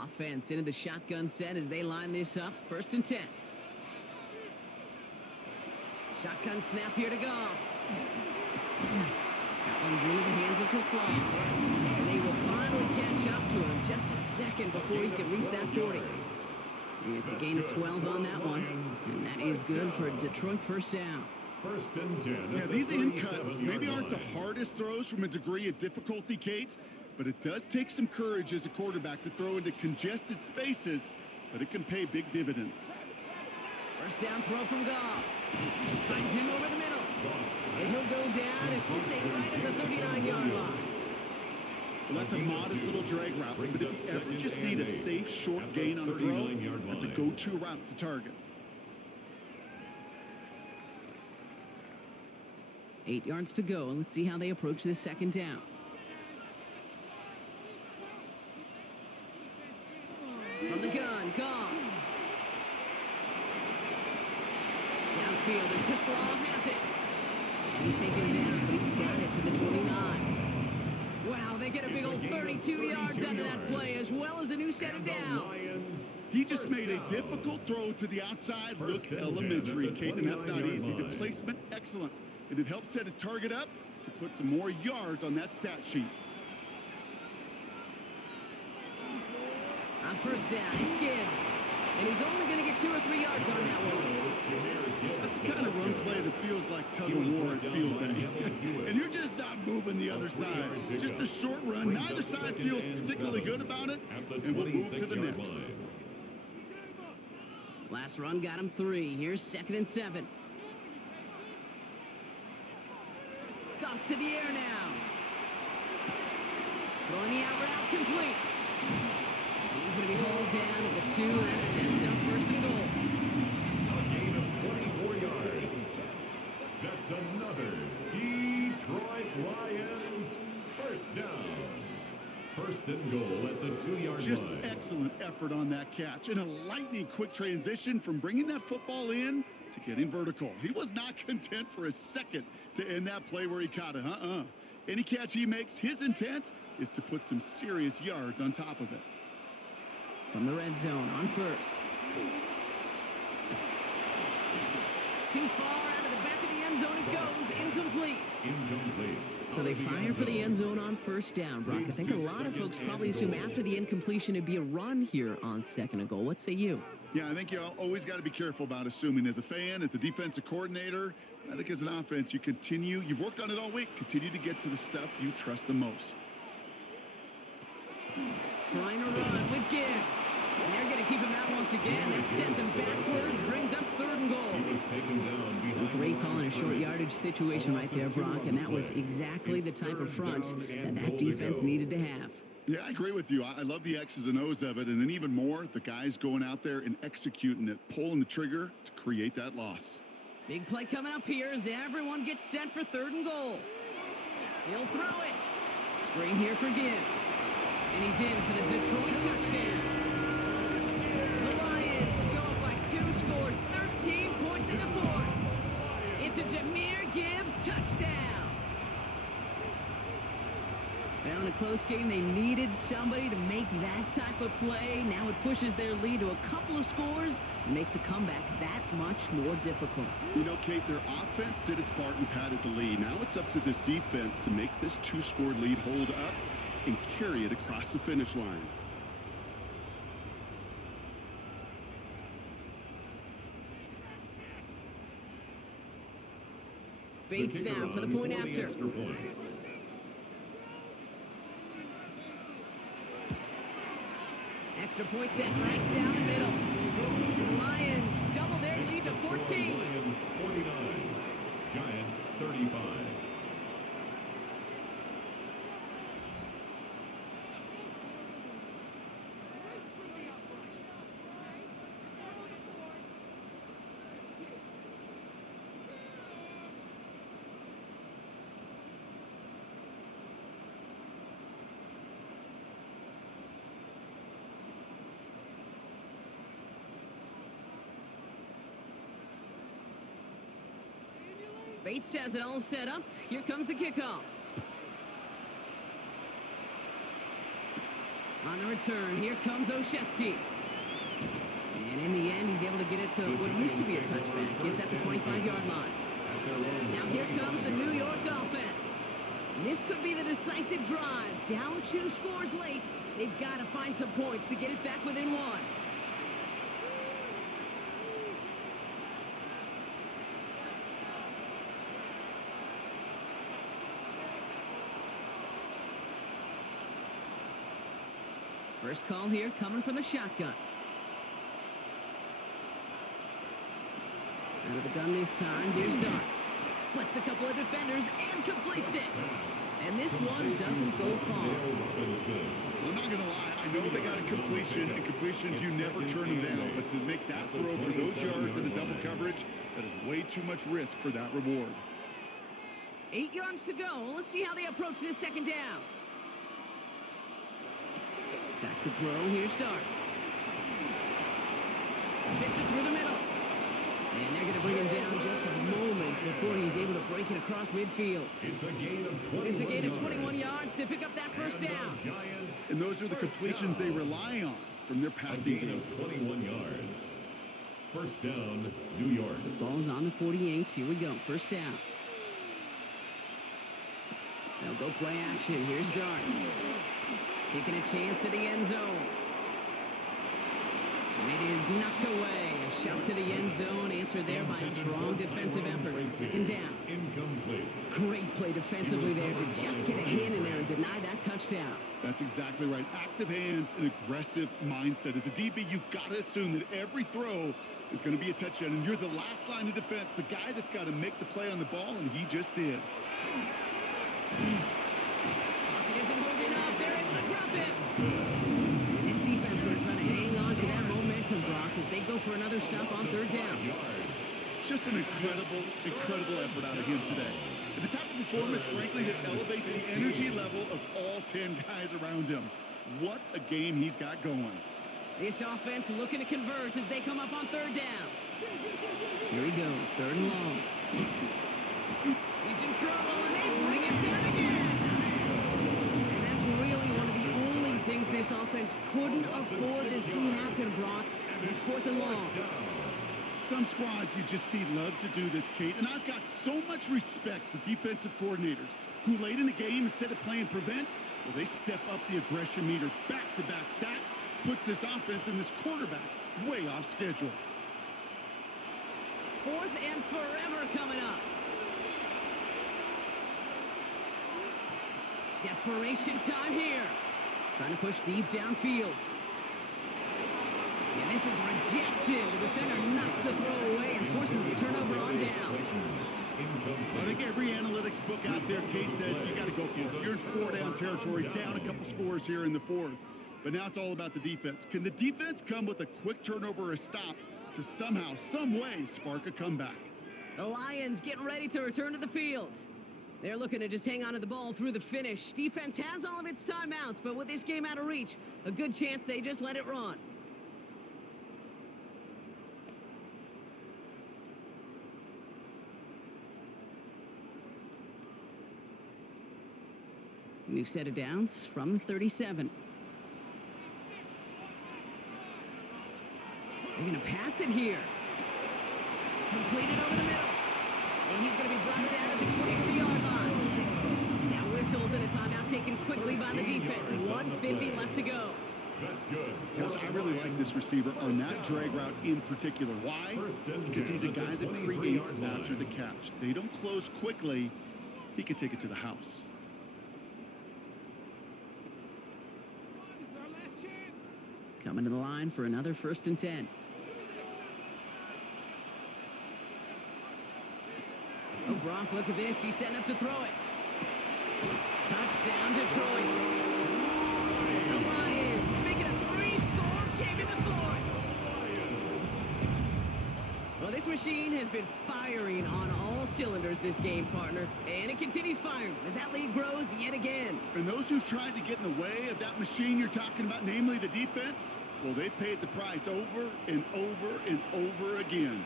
Offense into the shotgun set as they line this up. 1st and 10. Shotgun snap here to Goff. That one's into the hands of Tesla. And they will finally catch up to him just a second before he can reach that 40. It's a gain of 12 on that one. And that is good for a Detroit first down. 1st and 10. Yeah, these in cuts maybe aren't the hardest throws from a degree of difficulty, Kate. But it does take some courage as a quarterback to throw into congested spaces, but it can pay big dividends. First down throw from Goff. Finds him over the middle. And he'll go down and we'll say right at the 39-yard line. Well, that's a modest little drag route, but if you ever just need a safe, short gain on a throw, that's a go-to route to target. 8 yards to go. Let's see how they approach this 2nd down. From the gun, Goff. Downfield, and Tislau has it. And he's taken down, but he's got it to the 29. Wow, they get a big old 32 yards out of that play, as well as a new set of downs. He just made a difficult throw to the outside. Look elementary, Kate, and that's not easy. The placement, excellent. And it helps set his target up to put some more yards on that stat sheet. On 1st down, it's Gibbs. And he's only going to get 2 or 3 yards on that one. That's the kind of run play that feels like tug of war at field day. And you're just not moving the other side. Just a short run. Neither side feels particularly good about it. And we'll move to the next. Last run got him 3. Here's 2nd and 7. Goff to the air now. Throwing the out route complete. He's going to be hauled down at the 2. That sets up 1st and goal. A gain of 24 yards. That's another Detroit Lions first down. 1st and goal at the 2-yard line. Just excellent effort on that catch. And a lightning quick transition from bringing that football in to getting vertical. He was not content for a second to end that play where he caught it. Any catch he makes, his intent is to put some serious yards on top of it. From the red zone on 1st. Too far out of the back of the end zone it goes. Incomplete. So they fire for the end zone on 1st down, Brock. I think a lot of folks probably assume after the incompletion it'd be a run here on 2nd and goal. What say you? Yeah, I think you always got to be careful about assuming. As a fan, as a defensive coordinator, I think as an offense, you've worked on it all week, continue to get to the stuff you trust the most. Trying to run with Gibbs. And they're going to keep him out once again. That sends him backwards, brings up 3rd and goal. He was taken down behind. A great call in a short yardage situation right there, Brock, and that was exactly the type of front that defense needed to have. Yeah, I agree with you. I love the X's and O's of it, and then even more, the guys going out there and executing it, pulling the trigger to create that loss. Big play coming up here as everyone gets set for 3rd and goal. He'll throw it. Screen here for Gibbs. And he's in for the Detroit touchdown. The Lions go up by 2 scores, 13 points in the 4th. It's a Jahmyr Gibbs touchdown. Well, in a close game, they needed somebody to make that type of play. Now it pushes their lead to a couple of scores and makes a comeback that much more difficult. You know, Kate, their offense did its part and padded the lead. Now it's up to this defense to make this two-score lead hold up and carry it across the finish line. Bates now for the point after. Extra point set right down the middle. And the Lions double their lead to 14. Lions 49, Giants 35. Bates has it all set up. Here comes the kickoff. On the return, here comes Olszewski. And in the end, he's able to get it to what used to be a touchback. Gets at the 25-yard line. Now here comes the New York offense. This could be the decisive drive. Down 2 scores late. They've got to find some points to get it back within 1. First call here coming from the shotgun. Out of the gun this time, here's Dart. Splits a couple of defenders and completes it. And this one doesn't go far. I'm not going to lie, I know they got a completion, and completions, you never turn them down. But to make that throw for those yards in the double coverage, that is way too much risk for that reward. 8 yards to go. Let's see how they approach this second down. Back to throw. Here's Dart. Fits it through the middle. And they're going to bring him down just a moment before he's able to break it across midfield. It's a gain of 21 yards to pick up that first down. And those are the completions they rely on from their passing gain game. of 21 yards. First down, New York. The ball's on the 48. Here we go. First down. They'll go play action. Here's Dart. Taking a chance to the end zone. And it is knocked away. A shout to the end zone, answered there by a strong defensive effort. Second down. Incomplete. Great play defensively there to just get a hand in there and deny that touchdown. That's exactly right. Active hands and aggressive mindset. As a DB, you've got to assume that every throw is going to be a touchdown. And you're the last line of defense, the guy that's got to make the play on the ball, and he just did. This defense going to try to hang on to that momentum, Brock, as they go for another stop on third down. Just an incredible effort out of him today. And the type of performance, frankly, that elevates the energy level of all 10 guys around him. What a game he's got going. This offense looking to convert as they come up on third down. Here he goes, third and long. He's in trouble, and they bring him down again. And that's really one of the only things this offense couldn't afford to see happen, Brock. It's fourth and long. Some squads you just see love to do this, Kate, and I've got so much respect for defensive coordinators who late in the game, instead of playing prevent, well, they step up the aggression meter. Back-to-back sacks puts this offense and this quarterback way off schedule. Fourth and forever coming up. Desperation time here. Trying to push deep downfield. And this is rejected. The defender knocks the throw away and forces the turnover on down. I think every analytics book out there, Kate said, you got to go for it. You're in four-down territory, down a couple scores here in the fourth. But now it's all about the defense. Can the defense come with a quick turnover or a stop to somehow, some way, spark a comeback? The Lions getting ready to return to the field. They're looking to just hang on to the ball through the finish. Defense has all of its timeouts, but with this game out of reach, a good chance they just let it run. New set of downs from the 37. They're going to pass it here. Completed over the middle. And he's going to be brought down at the 23-yard line. Now whistles and a timeout taken quickly by the defense. 1:50 left to go. That's good. Guys, I really like this receiver on that drag route in particular. Why? Because he's a guy that creates after the catch. They don't close quickly. He could take it to the house. Coming to the line for another 1st and 10. Oh, Brock, look at this. He's setting up to throw it. Touchdown, Detroit. The Lions, making a 3-score game in the 4th. Well, this machine has been firing on all cylinders this game, partner. And it continues firing as that lead grows yet again. And those who've tried to get in the way of that machine you're talking about, namely the defense, well, they've paid the price over and over and over again.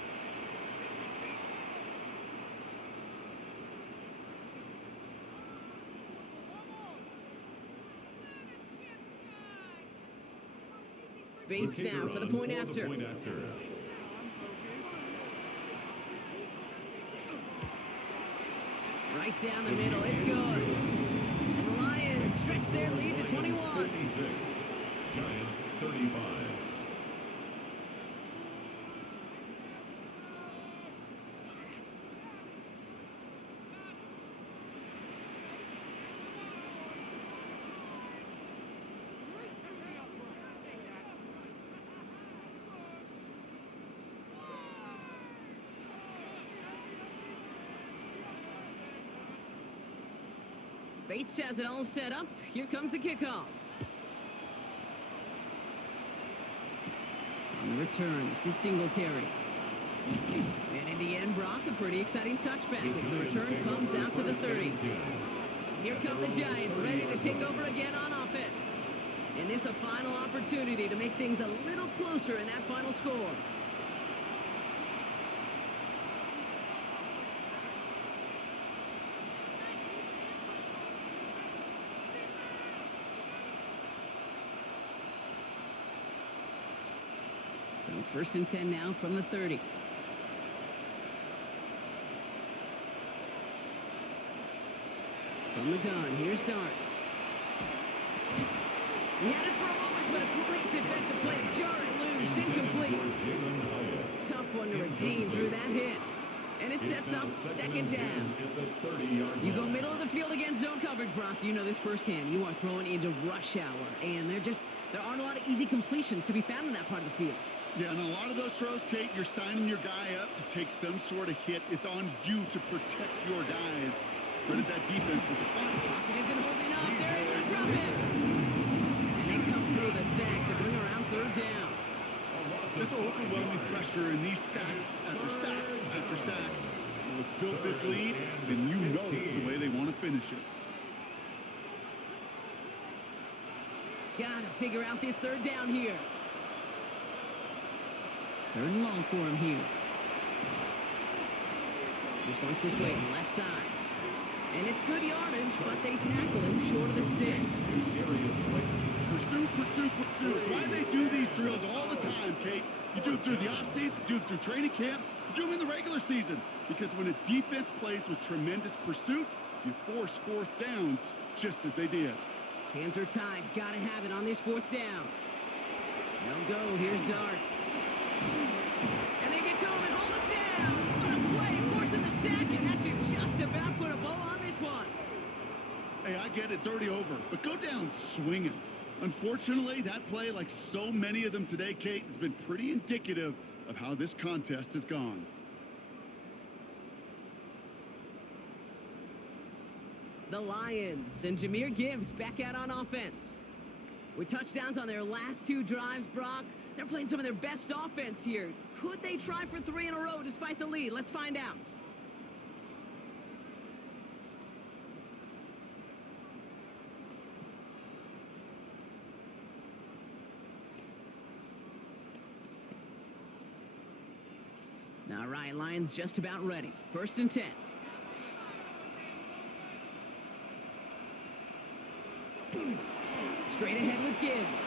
Bates now for the point after. Right down the middle, it's good. And the Lions stretch their lead to 21. 56, Giants 35. Bates has it all set up. Here comes the kickoff. On the return, this is Singletary. And in the end, Brock, a pretty exciting touchback as the return comes out to the 30. Here come the Giants, ready to take over again on offense. And this a final opportunity to make things a little closer in that final score. So 1st and 10 now from the 30. From the gun, here's Dart. He had it for a moment, but a great defensive play to jar it loose, incomplete. Tough one to retain through that hit. And it sets up 2nd down. You go middle of the field against zone coverage, Brock. You know this firsthand. You are throwing into rush hour, and there aren't a lot of easy completions to be found in that part of the field. Yeah, and a lot of those throws, Kate, you're signing your guy up to take some sort of hit. It's on you to protect your guys. Credit that defense in front. Pocket isn't holding up. They're able to drop it. And they come through the sack to bring around 3rd down. This overwhelming pressure and these sacks after sacks after sacks. Well, it's built this lead, and you know it's the way they want to finish it. Gotta figure out this 3rd down here. 3rd and long for him here. This one's to Slayton, left side. And it's good yardage, but they tackle him short of the sticks. Pursue, pursue, pursue. It's why they do these drills all the time, Kate. You do it through the offseason, you do it through training camp, you do them in the regular season. Because when a defense plays with tremendous pursuit, you force 4th downs just as they did. Hands are tied. Gotta have it on this 4th down. They'll go. Here's Dart. And they get to him and hold him down. What a play. Forcing the sack, and that should just about put a bow on this one. Hey, I get it. It's already over. But go down swinging. Unfortunately, that play, like so many of them today, Kate, has been pretty indicative of how this contest has gone. The Lions and Jahmyr Gibbs back out on offense. With touchdowns on their last 2 drives, Brock, they're playing some of their best offense here. Could they try for 3 in a row despite the lead? Let's find out. All right, Lions just about ready. 1st and 10. Gibbs.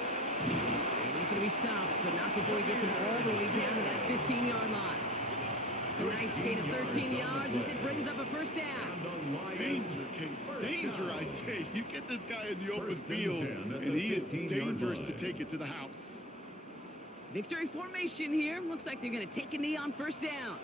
And he's going to be stopped, but not before he gets him all the way down to that 15-yard line. A nice gain of 13 yards as it brings up a first down. Danger, Kate. Danger, I say. You get this guy in the open field, and he is dangerous to take it to the house. Victory formation here. Looks like they're going to take a knee on first down.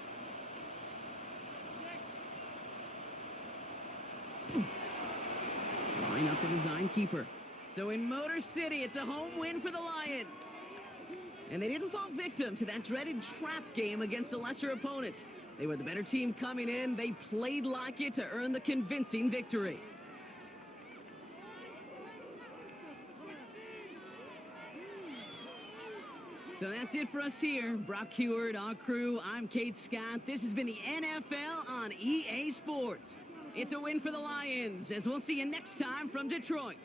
Line up the design keeper. So in Motor City, it's a home win for the Lions. And they didn't fall victim to that dreaded trap game against a lesser opponent. They were the better team coming in. They played like it to earn the convincing victory. So that's it for us here. Brock Heward, our crew, I'm Kate Scott. This has been the NFL on EA Sports. It's a win for the Lions, as we'll see you next time from Detroit.